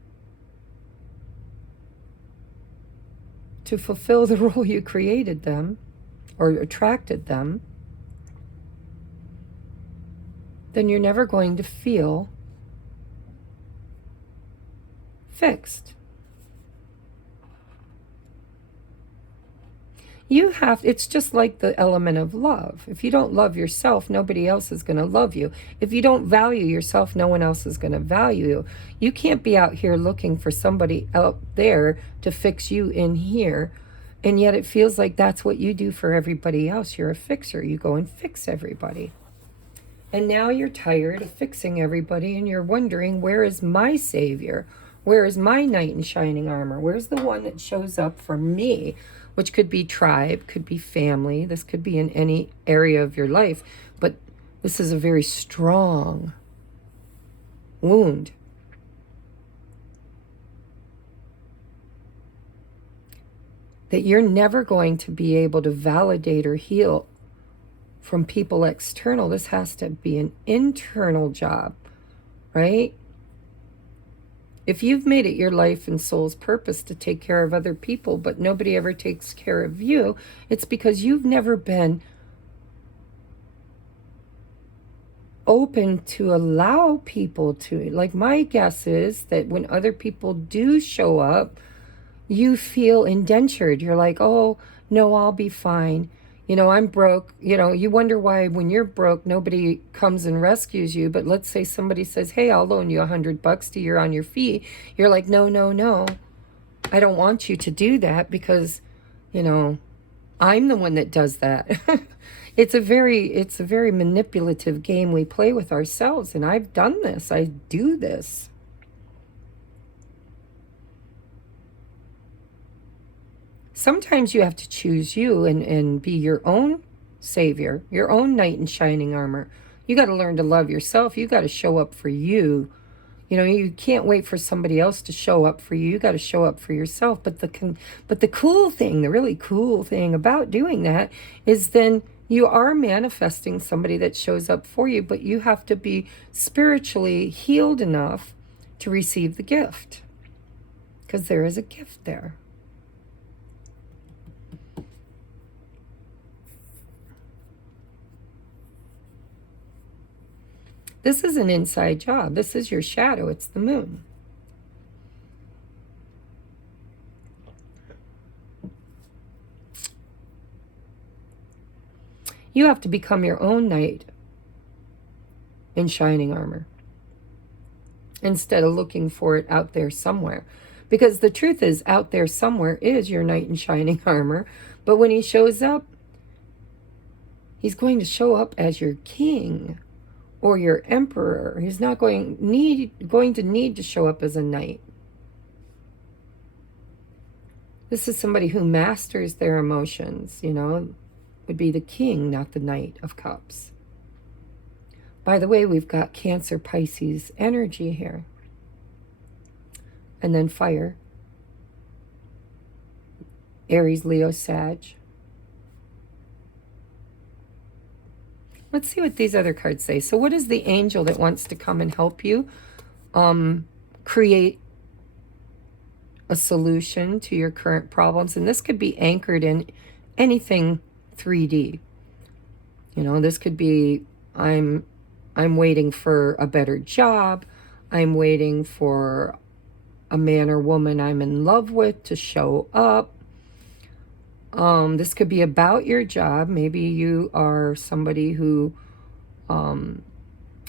to fulfill the role you created them or attracted them, then you're never going to feel fixed. It's just like the element of love. If you don't love yourself, nobody else is going to love you. If you don't value yourself, no one else is going to value you. You can't be out here looking for somebody out there to fix you in here, and yet it feels like that's what you do for everybody else. You're a fixer. You go and fix everybody. And now you're tired of fixing everybody, and you're wondering, where is my savior? Where is my knight in shining armor? Where's the one that shows up for me? Which could be tribe, could be family. This could be in any area of your life. But this is a very strong wound. That you're never going to be able to validate or heal from people external. This has to be an internal job, right? If you've made it your life and soul's purpose to take care of other people, but nobody ever takes care of you, it's because you've never been open to allow people to. Like, my guess is that when other people do show up, you feel indentured. You're like, oh, no, I'll be fine. You know, I'm broke. You know, you wonder why when you're broke, nobody comes and rescues you. But let's say somebody says, hey, I'll loan you $100 till you're on your feet. You're like, no, no, no. I don't want you to do that because, you know, I'm the one that does that. It's a very manipulative game we play with ourselves. And I've done this. I do this. Sometimes you have to choose you and be your own savior, your own knight in shining armor. You got to learn to love yourself. You got to show up for you. You know, you can't wait for somebody else to show up for you. You got to show up for yourself. But the cool thing, the really cool thing about doing that is then you are manifesting somebody that shows up for you, but you have to be spiritually healed enough to receive the gift, because there is a gift there. This is an inside job. This is your shadow. It's the moon. You have to become your own knight in shining armor instead of looking for it out there somewhere. Because the truth is, out there somewhere is your knight in shining armor. But when he shows up, he's going to show up as your king or your emperor. He's not going to need to show up as a knight. This is somebody who masters their emotions, you know, would be the king, not the Knight of Cups. By the way, we've got Cancer, Pisces energy here. And then fire. Aries, Leo, Sag. Let's see what these other cards say. So what is the angel that wants to come and help you create a solution to your current problems? And this could be anchored in anything 3D. You know, this could be, I'm waiting for a better job. I'm waiting for a man or woman I'm in love with to show up. This could be about your job. Maybe you are somebody who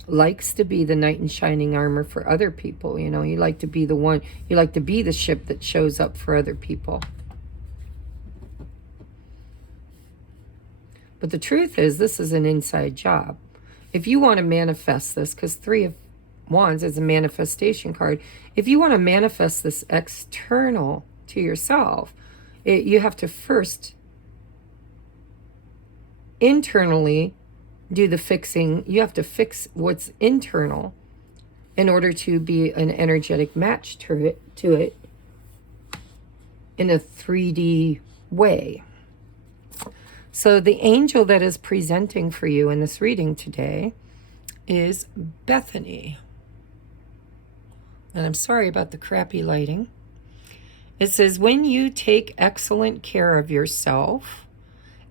likes to be the knight in shining armor for other people. You know, you like to be the one, you like to be the ship that shows up for other people. But the truth is, this is an inside job. If you want to manifest this, because 3 of Wands is a manifestation card, if you want to manifest this external to yourself, you have to first internally do the fixing. You have to fix what's internal in order to be an energetic match to it in a 3D way. So the angel that is presenting for you in this reading today is Bethany. And I'm sorry about the crappy lighting. It says, when you take excellent care of yourself,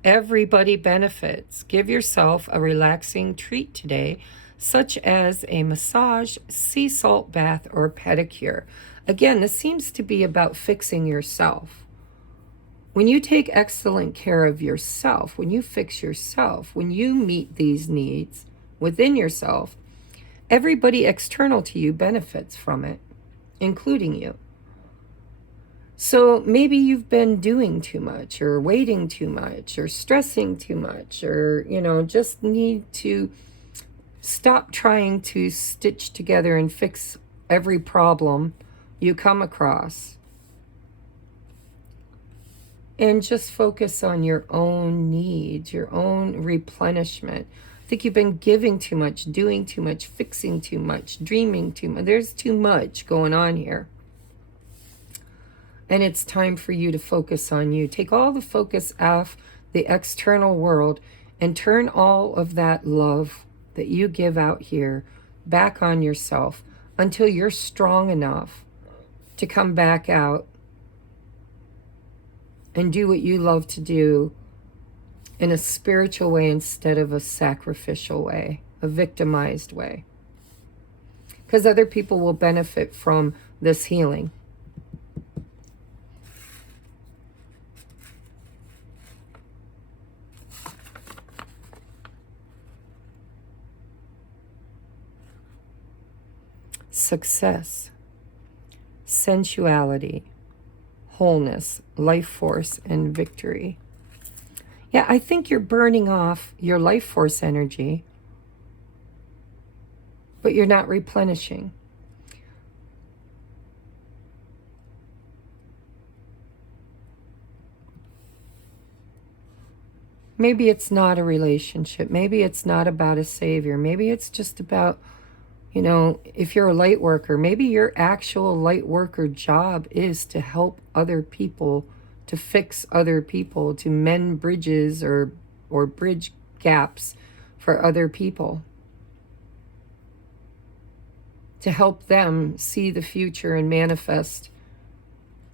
everybody benefits. Give yourself a relaxing treat today, such as a massage, sea salt bath, or pedicure. Again, this seems to be about fixing yourself. When you take excellent care of yourself, when you fix yourself, when you meet these needs within yourself, everybody external to you benefits from it, including you. So maybe you've been doing too much, or waiting too much, or stressing too much, or, you know, just need to stop trying to stitch together and fix every problem you come across. And just focus on your own needs, your own replenishment. I think you've been giving too much, doing too much, fixing too much, dreaming too much. There's too much going on here. And it's time for you to focus on you. Take all the focus off the external world and turn all of that love that you give out here back on yourself until you're strong enough to come back out and do what you love to do in a spiritual way instead of a sacrificial way, a victimized way. Because other people will benefit from this healing. Success, sensuality, wholeness, life force, and victory. Yeah, I think you're burning off your life force energy, but you're not replenishing. Maybe it's not a relationship. Maybe it's not about a savior. Maybe it's just about, You know, if you're a light worker, maybe your actual light worker job is to help other people, to fix other people, to mend bridges or bridge gaps for other people, to help them see the future and manifest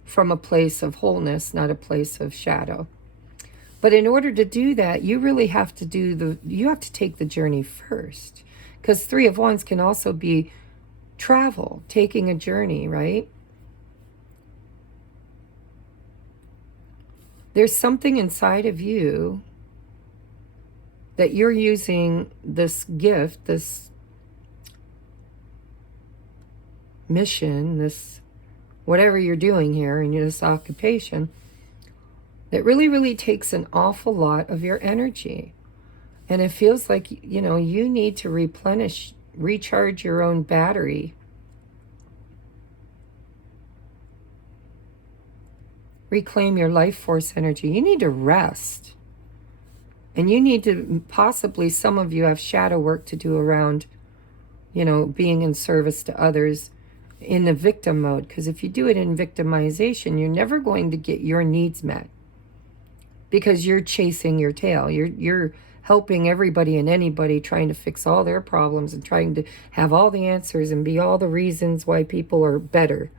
from a place of wholeness, not a place of shadow. But in order to do that, you really have to you have to take the journey first. Because Three of Wands can also be travel, taking a journey, right? There's something inside of you that you're using this gift, this mission, this whatever you're doing here in this occupation, that really, really takes an awful lot of your energy. And it feels like, you know, you need to replenish, recharge your own battery. Reclaim your life force energy. You need to rest. And you need to, possibly some of you have shadow work to do around, you know, being in service to others in the victim mode. Because if you do it in victimization, you're never going to get your needs met. Because you're chasing your tail. You're helping everybody and anybody, trying to fix all their problems and trying to have all the answers and be all the reasons why people are better.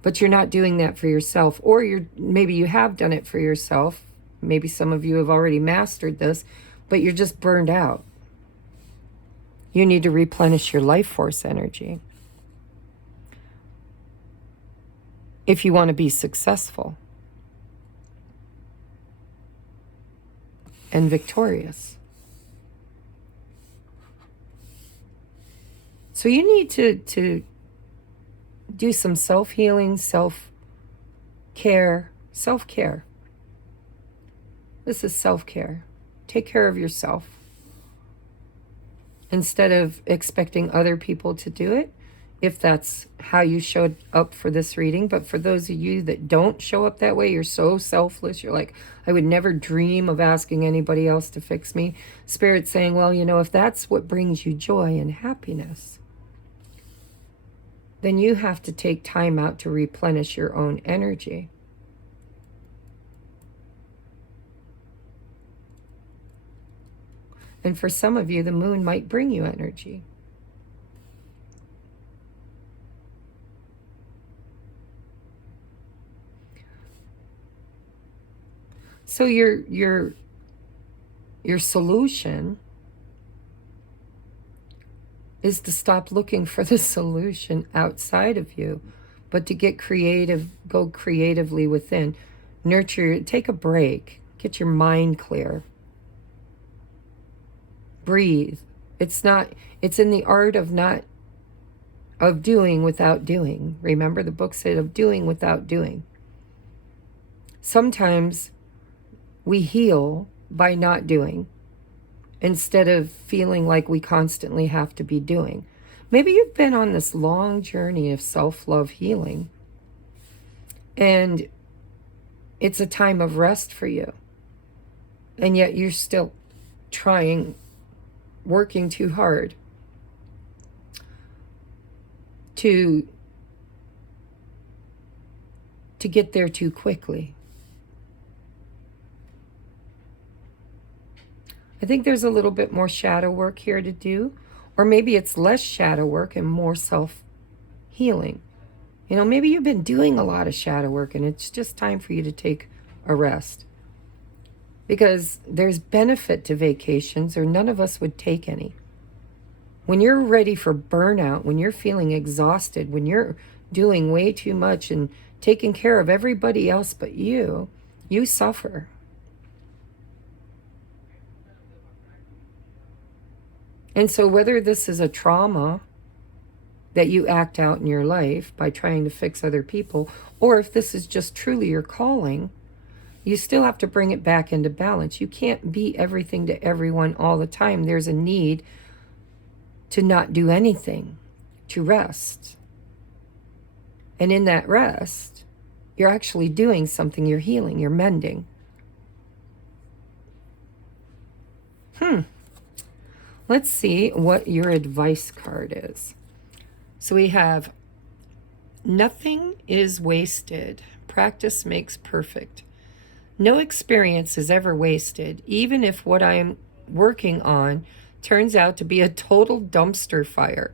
But you're not doing that for yourself. Or maybe you have done it for yourself. Maybe some of you have already mastered this, but you're just burned out. You need to replenish your life force energy if you want to be successful and victorious. So you need to do some self-healing, self-care. Self-care. This is self-care. Take care of yourself. Instead of expecting other people to do it, if that's how you showed up for this reading. But for those of you that don't show up that way, you're so selfless. You're like, I would never dream of asking anybody else to fix me. Spirit's saying, well, you know, if that's what brings you joy and happiness, then you have to take time out to replenish your own energy. And for some of you, the moon might bring you energy. So your solution is to stop looking for the solution outside of you, but to get creative, go creatively within. Nurture, take a break, get your mind clear. Breathe. It's in the art of doing without doing. Remember the book said of doing without doing. Sometimes we heal by not doing instead of feeling like we constantly have to be doing. Maybe you've been on this long journey of self-love healing and it's a time of rest for you. And yet you're still working too hard to get there too quickly. I think there's a little bit more shadow work here to do, or maybe it's less shadow work and more self-healing. You know, maybe you've been doing a lot of shadow work and it's just time for you to take a rest. Because there's benefit to vacations, or none of us would take any. When you're ready for burnout, when you're feeling exhausted, when you're doing way too much and taking care of everybody else but you suffer. And so whether this is a trauma that you act out in your life by trying to fix other people, or if this is just truly your calling, you still have to bring it back into balance. You can't be everything to everyone all the time. There's a need to not do anything, to rest. And in that rest, you're actually doing something. You're healing, you're mending. Let's see what your advice card is. So we have nothing is wasted. Practice makes perfect. No experience is ever wasted, even if what I'm working on turns out to be a total dumpster fire.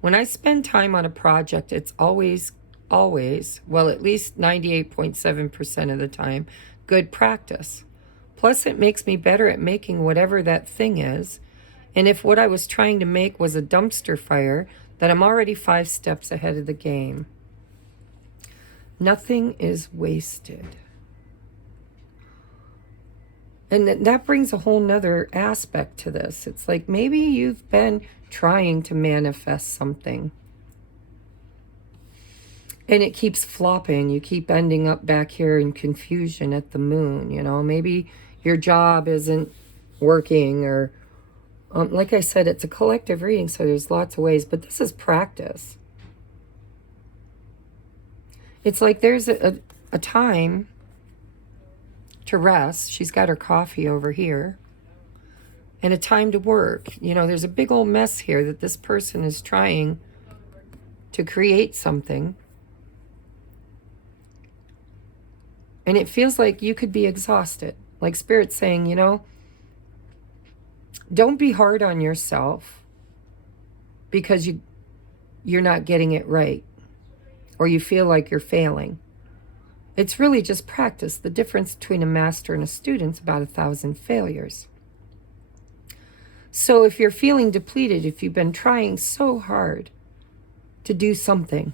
When I spend time on a project, it's always, well, at least 98.7% of the time, good practice. Plus, it makes me better at making whatever that thing is. And if what I was trying to make was a dumpster fire, then I'm already 5 steps ahead of the game. Nothing is wasted. And that brings a whole nother aspect to this. It's like maybe you've been trying to manifest something, and it keeps flopping. You keep ending up back here in confusion at the moon. You know, maybe your job isn't working, or like I said, it's a collective reading, so there's lots of ways, but this is practice. It's like there's a time to rest. She's got her coffee over here. And a time to work. You know, there's a big old mess here that this person is trying to create something. And it feels like you could be exhausted. Like Spirit's saying, you know, don't be hard on yourself because you're not getting it right, or you feel like you're failing. It's really just practice. The difference between a master and a student is about 1,000 failures. So if you're feeling depleted, if you've been trying so hard to do something,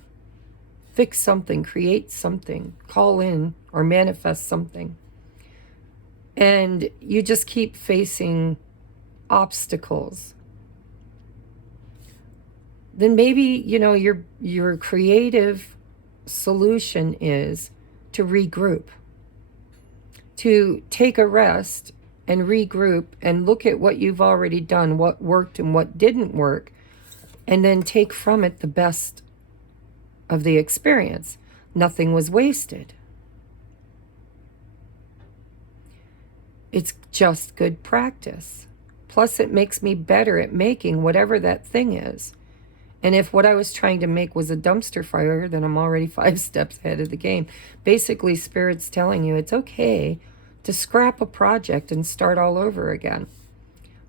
fix something, create something, call in or manifest something, and you just keep facing obstacles, then maybe, you know, your creative solution is to regroup, to take a rest and regroup and look at what you've already done, what worked and what didn't work, and then take from it the best of the experience. Nothing was wasted. It's just good practice. Plus, it makes me better at making whatever that thing is. And if what I was trying to make was a dumpster fire, then I'm already 5 steps ahead of the game. Basically, Spirit's telling you it's okay to scrap a project and start all over again.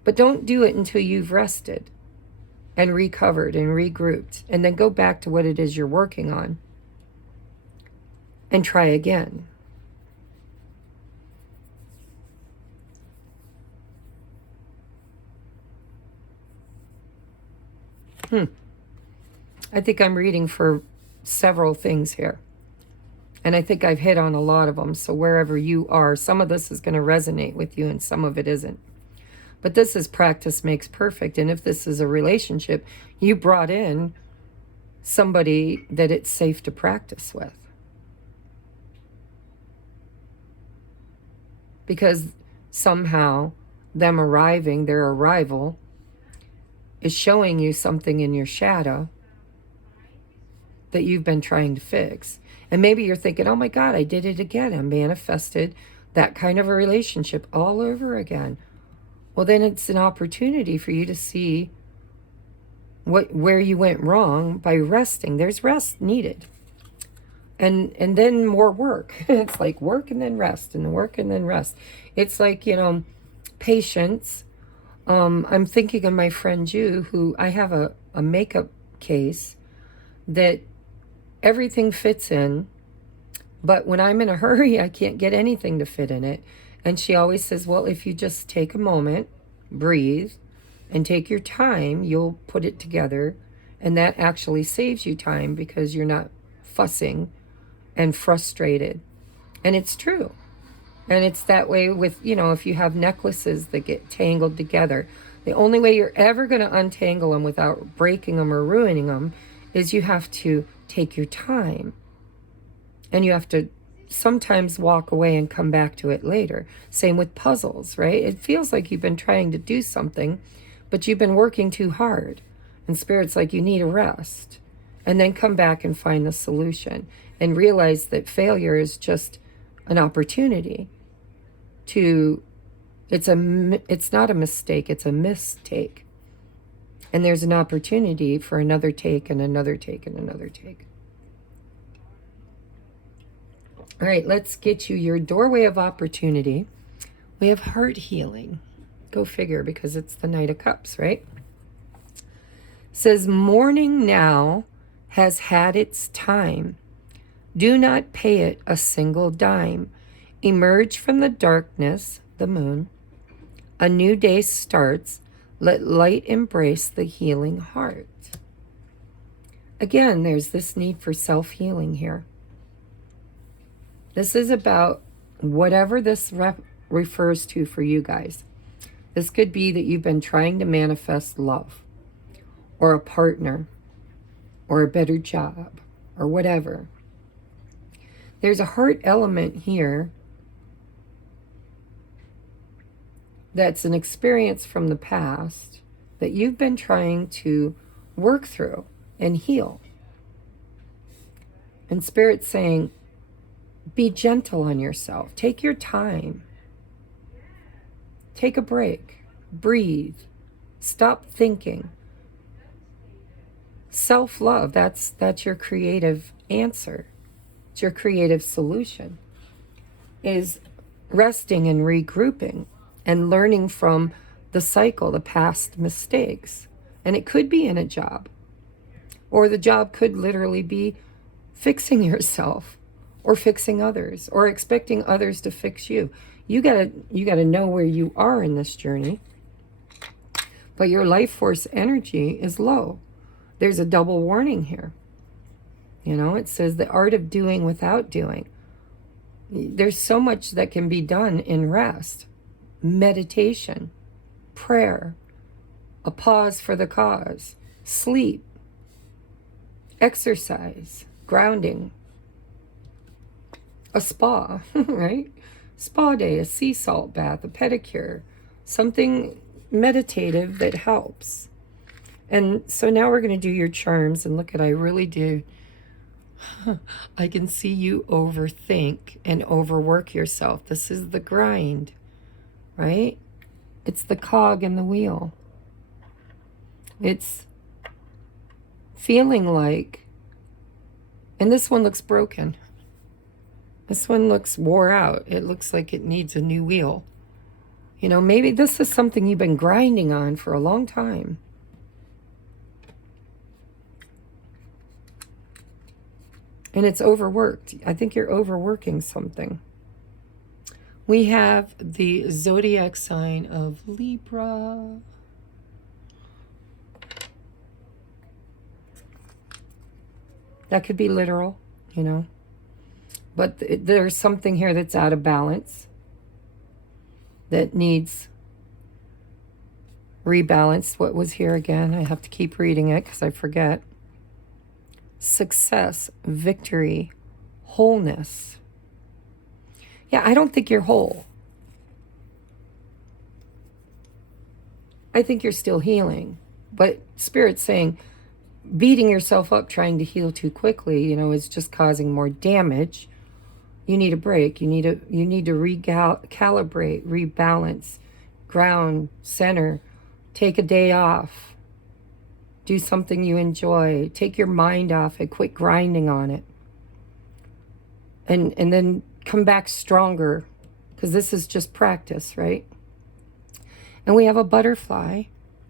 But don't do it until you've rested and recovered and regrouped. And then go back to what it is you're working on and try again. I think I'm reading for several things here. And I think I've hit on a lot of them. So wherever you are, some of this is going to resonate with you and some of it isn't. But this is practice makes perfect. And if this is a relationship, you brought in somebody that it's safe to practice with. Because somehow them arriving, their arrival, is showing you something in your shadow that you've been trying to fix. And maybe you're thinking, oh my God, I did it again. I manifested that kind of a relationship all over again. Well, then it's an opportunity for you to see where you went wrong by resting. There's rest needed. And then more work. It's like work and then rest, and work and then rest. It's like, you know, patience. I'm thinking of my friend Ju, who I have a makeup case that everything fits in, but when I'm in a hurry, I can't get anything to fit in it. And she always says, well, if you just take a moment, breathe, and take your time, you'll put it together. And that actually saves you time because you're not fussing and frustrated. And it's true. And it's that way with, you know, if you have necklaces that get tangled together, the only way you're ever going to untangle them without breaking them or ruining them is you have to take your time. And you have to sometimes walk away and come back to it later. Same with puzzles, right? It feels like you've been trying to do something, but you've been working too hard. And Spirit's like, you need a rest. And then come back and find the solution. And realize that failure is just an opportunity to, it's not a mistake, it's a mistake. And there's an opportunity for another take and another take and another take. All right, let's get you your doorway of opportunity. We have heart healing. Go figure, because it's the Knight of Cups, right? It says, mourning now has had its time. Do not pay it a single dime. Emerge from the darkness, the moon. A new day starts. Let light embrace the healing heart. Again, there's this need for self-healing here. This is about whatever this refers to for you guys. This could be that you've been trying to manifest love, or a partner, or a better job, or whatever. There's a heart element here that's an experience from the past that you've been trying to work through and heal. And Spirit's saying, be gentle on yourself. Take your time. Take a break. Breathe. Stop thinking. Self-love, that's your creative answer. It's your creative solution. Is resting and regrouping and learning from the cycle, the past mistakes. And it could be in a job. Or the job could literally be fixing yourself, or fixing others, or expecting others to fix you. You gotta know where you are in this journey. But your life force energy is low. There's a double warning here. You know, it says the art of doing without doing. There's so much that can be done in rest. Meditation, prayer, a pause for the cause, sleep, exercise, grounding, a spa, right? Spa day, a sea salt bath, a pedicure, something meditative that helps. And so now we're going to do your charms, and look at, I really do. I can see you overthink and overwork yourself. This is the grind, right? It's the cog in the wheel. It's feeling like, and this one looks broken. This one looks wore out. It looks like it needs a new wheel. You know, maybe this is something you've been grinding on for a long time. And it's overworked. I think you're overworking something. We have the zodiac sign of Libra. That could be literal, you know. But there's something here that's out of balance, that needs rebalanced. What was here again? I have to keep reading it because I forget. Success, victory, wholeness. Yeah, I don't think you're whole. I think you're still healing. But Spirit's saying beating yourself up trying to heal too quickly, you know, is just causing more damage. You need a break. You need to recalibrate, rebalance, ground, center, take a day off, do something you enjoy, take your mind off it, quit grinding on it, and then come back stronger, because this is just practice, right? And we have a butterfly,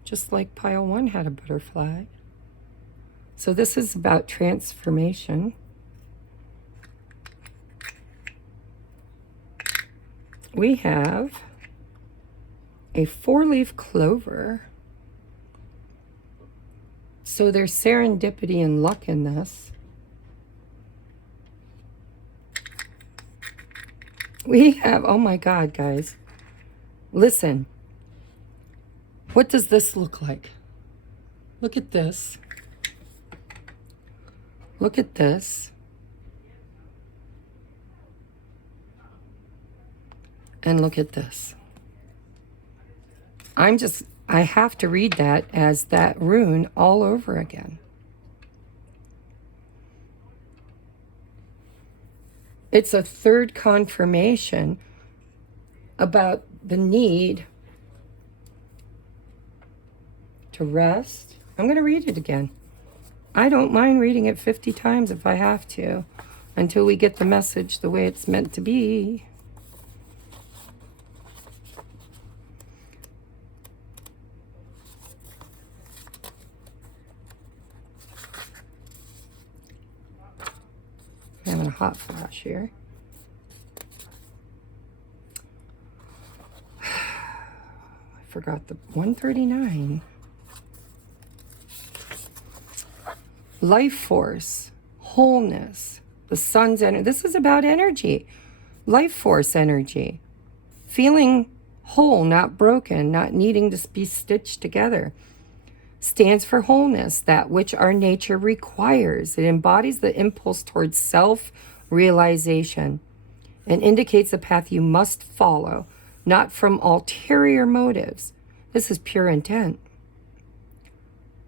just like pile 1 had a butterfly. So this is about transformation. We have a 4-leaf clover. So there's serendipity and luck in this. We have, oh my God, guys. Listen. What does this look like? Look at this. Look at this. And look at this. I have to read that as that rune all over again. It's a third confirmation about the need to rest. I'm going to read it again. I don't mind reading it 50 times if I have to, until we get the message the way it's meant to be. I'm having a hot flash here. I forgot the 139. Life force, wholeness, the sun's energy. This is about energy, life force energy. Feeling whole, not broken, not needing to be stitched together. Stands for wholeness, that which our nature requires. It embodies the impulse towards self-realization and indicates a path you must follow, not from ulterior motives. This is pure intent,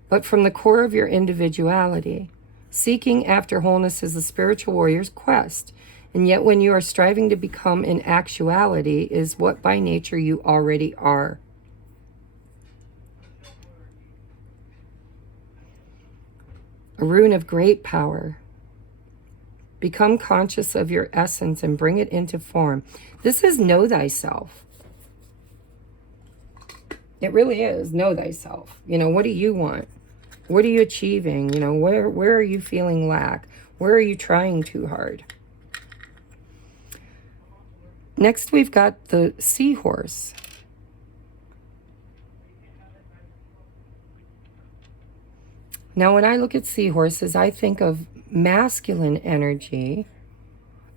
but from the core of your individuality. Seeking after wholeness is the spiritual warrior's quest, and yet when you are striving to become in actuality is what by nature you already are. A rune of great power. Become conscious of your essence and bring it into form. This is know thyself. It really is know thyself. You know, what do you want? What are you achieving? You know, where are you feeling lack? Where are you trying too hard? Next, we've got the seahorse. Now, when I look at seahorses, I think of masculine energy.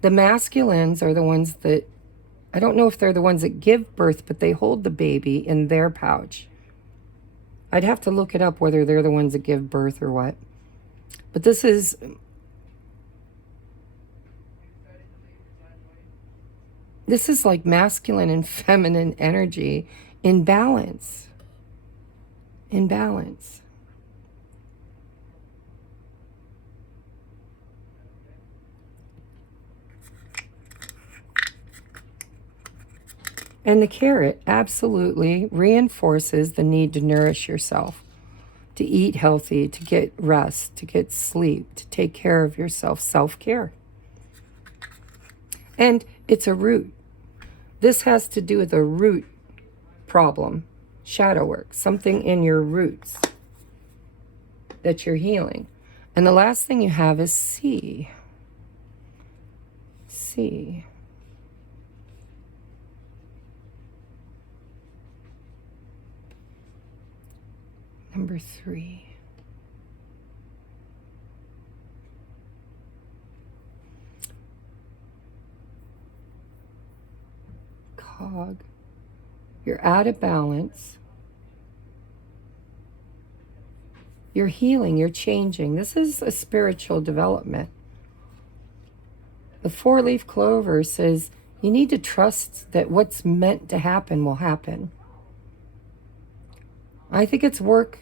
The masculines are the ones that, I don't know if they're the ones that give birth, but they hold the baby in their pouch. I'd have to look it up whether they're the ones that give birth or what. But this is like masculine and feminine energy in balance. In balance. And the carrot absolutely reinforces the need to nourish yourself, to eat healthy, to get rest, to get sleep, to take care of yourself, self-care. And it's a root. This has to do with a root problem, shadow work, something in your roots that you're healing. And the last thing you have is C. C. Number 3. Cog. You're out of balance. You're healing, you're changing. This is a spiritual development. The 4-leaf clover says you need to trust that what's meant to happen will happen. I think it's work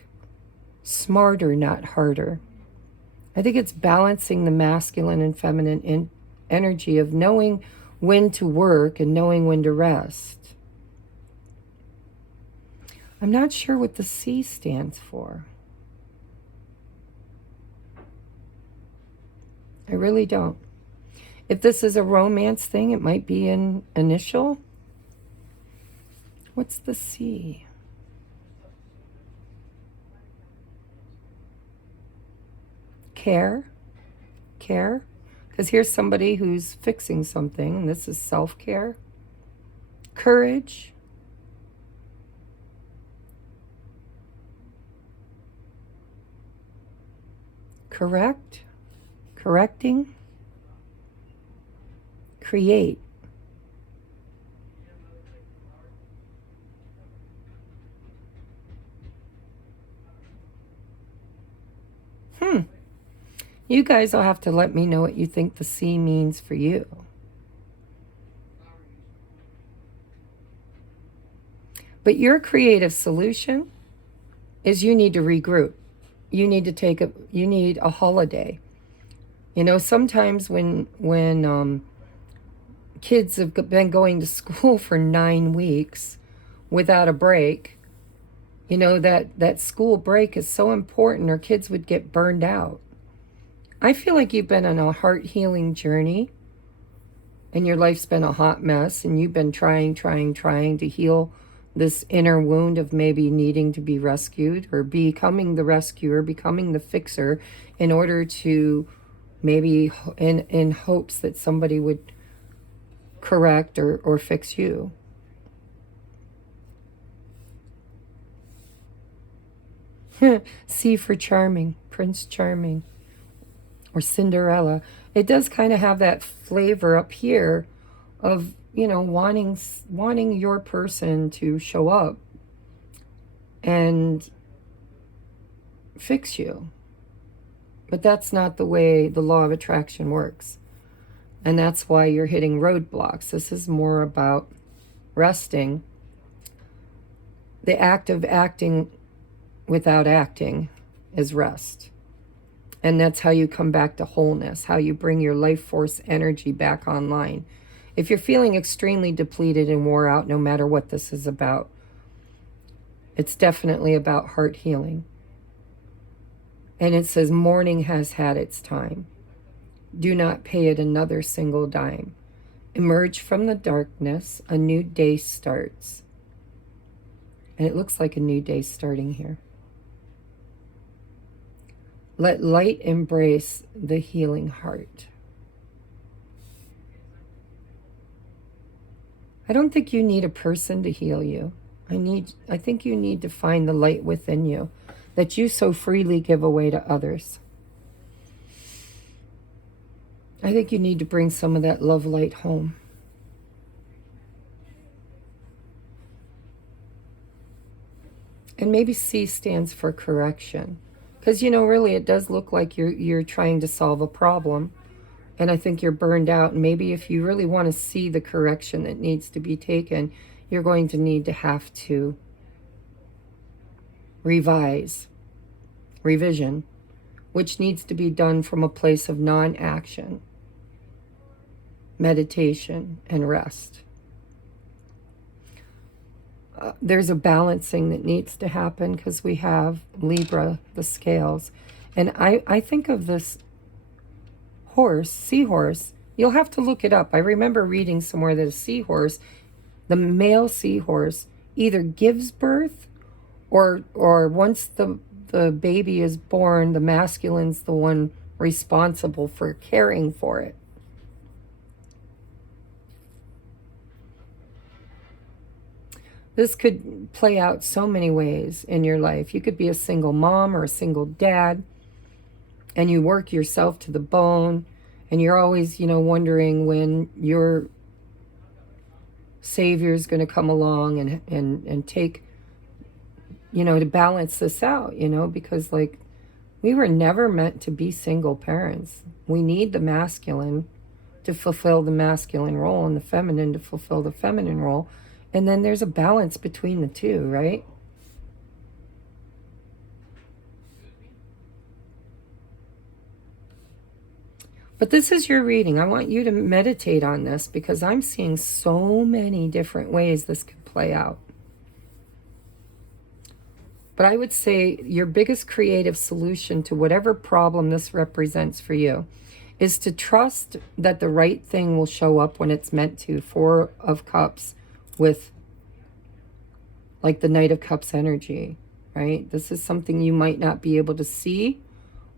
smarter, not harder. I think it's balancing the masculine and feminine energy of knowing when to work and knowing when to rest. I'm not sure what the C stands for. I really don't. If this is a romance thing, it might be an initial. What's the C? Care. Care. Because here's somebody who's fixing something, and this is self-care. Courage. Correct. Correcting. Create. You guys will have to let me know what you think the C means for you. But your creative solution is you need to regroup. You need to you need a holiday. You know, sometimes when kids have been going to school for 9 weeks without a break, You know, that school break is so important or kids would get burned out. I feel like you've been on a heart healing journey and your life's been a hot mess and you've been trying to heal this inner wound of maybe needing to be rescued or becoming the rescuer, becoming the fixer in order to maybe in hopes that somebody would correct or fix you. C for charming, Prince Charming, or Cinderella. It does kind of have that flavor up here of, you know, wanting your person to show up and fix you. But that's not the way the law of attraction works. And that's why you're hitting roadblocks. This is more about resting. The act of acting without acting is rest. And that's how you come back to wholeness, how you bring your life force energy back online. If you're feeling extremely depleted and wore out, no matter what this is about, it's definitely about heart healing. And it says, morning has had its time. Do not pay it another single dime. Emerge from the darkness, a new day starts. And it looks like a new day starting here. Let light embrace the healing heart. I don't think you need a person to heal you. I think you need to find the light within you that you so freely give away to others. I think you need to bring some of that love light home. And maybe C stands for correction. Because, you know, really it does look like you're trying to solve a problem. And I think you're burned out. And maybe if you really want to see the correction that needs to be taken, you're going to need to have to revision, which needs to be done from a place of non-action, meditation, and rest. There's a balancing that needs to happen because we have Libra, the scales. And I think of this horse, seahorse. You'll have to look it up. I remember reading somewhere that a seahorse, the male seahorse, either gives birth or once the baby is born, the masculine's the one responsible for caring for it. This could play out so many ways in your life. You could be a single mom or a single dad, and you work yourself to the bone, and you're always, you know, wondering when your savior is going to come along and take, you know, to balance this out, you know, because like we were never meant to be single parents. We need the masculine to fulfill the masculine role and the feminine to fulfill the feminine role. And then there's a balance between the two, right? But this is your reading. I want you to meditate on this because I'm seeing so many different ways this could play out. But I would say your biggest creative solution to whatever problem this represents for you is to trust that the right thing will show up when it's meant to. Four of Cups with like the Knight of Cups energy, right? This is something you might not be able to see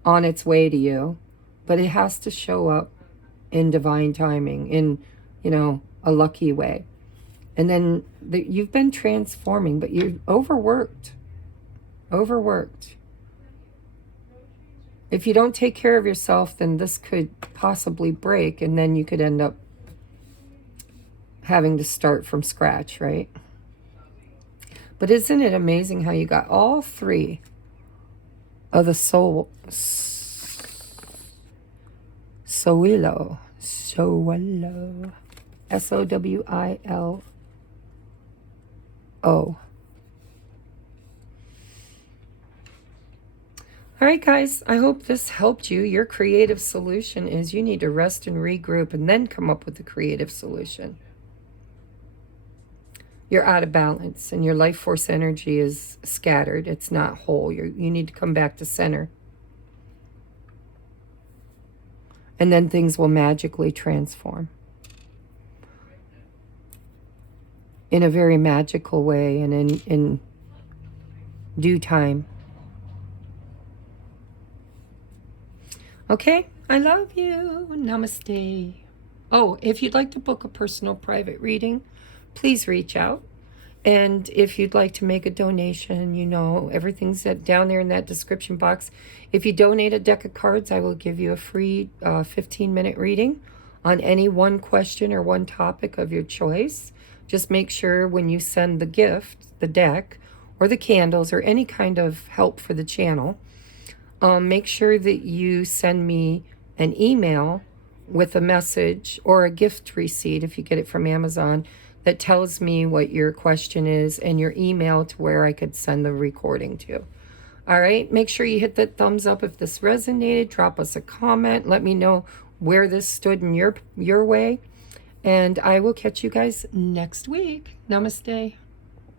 on its way to you, but it has to show up in divine timing, in, you know, a lucky way. And then you've been transforming, but you've overworked. If you don't take care of yourself, then this could possibly break, and then you could end up having to start from scratch, right? But isn't it amazing how you got all three of the Soulilo, Sowilo. All right, guys, I hope this helped you. Your creative solution is you need to rest and regroup and then come up with a creative solution. you're out of balance and your life force energy is scattered. It's not whole. You need to come back to center. And then things will magically transform in a very magical way and in due time. Okay, I love you. Namaste. Oh, if you'd like to book a personal private reading, please reach out. And if you'd like to make a donation, you know, everything's down there in that description box. If you donate a deck of cards, I will give you a free 15-minute reading on any one question or one topic of your choice. Just make sure when you send the gift, the deck, or the candles, or any kind of help for the channel, make sure that you send me an email with a message or a gift receipt, if you get it from Amazon, that tells me what your question is and your email to where I could send the recording to. All right, make sure you hit that thumbs up if this resonated. Drop us a comment. Let me know where this stood in your way. And I will catch you guys next week. Namaste.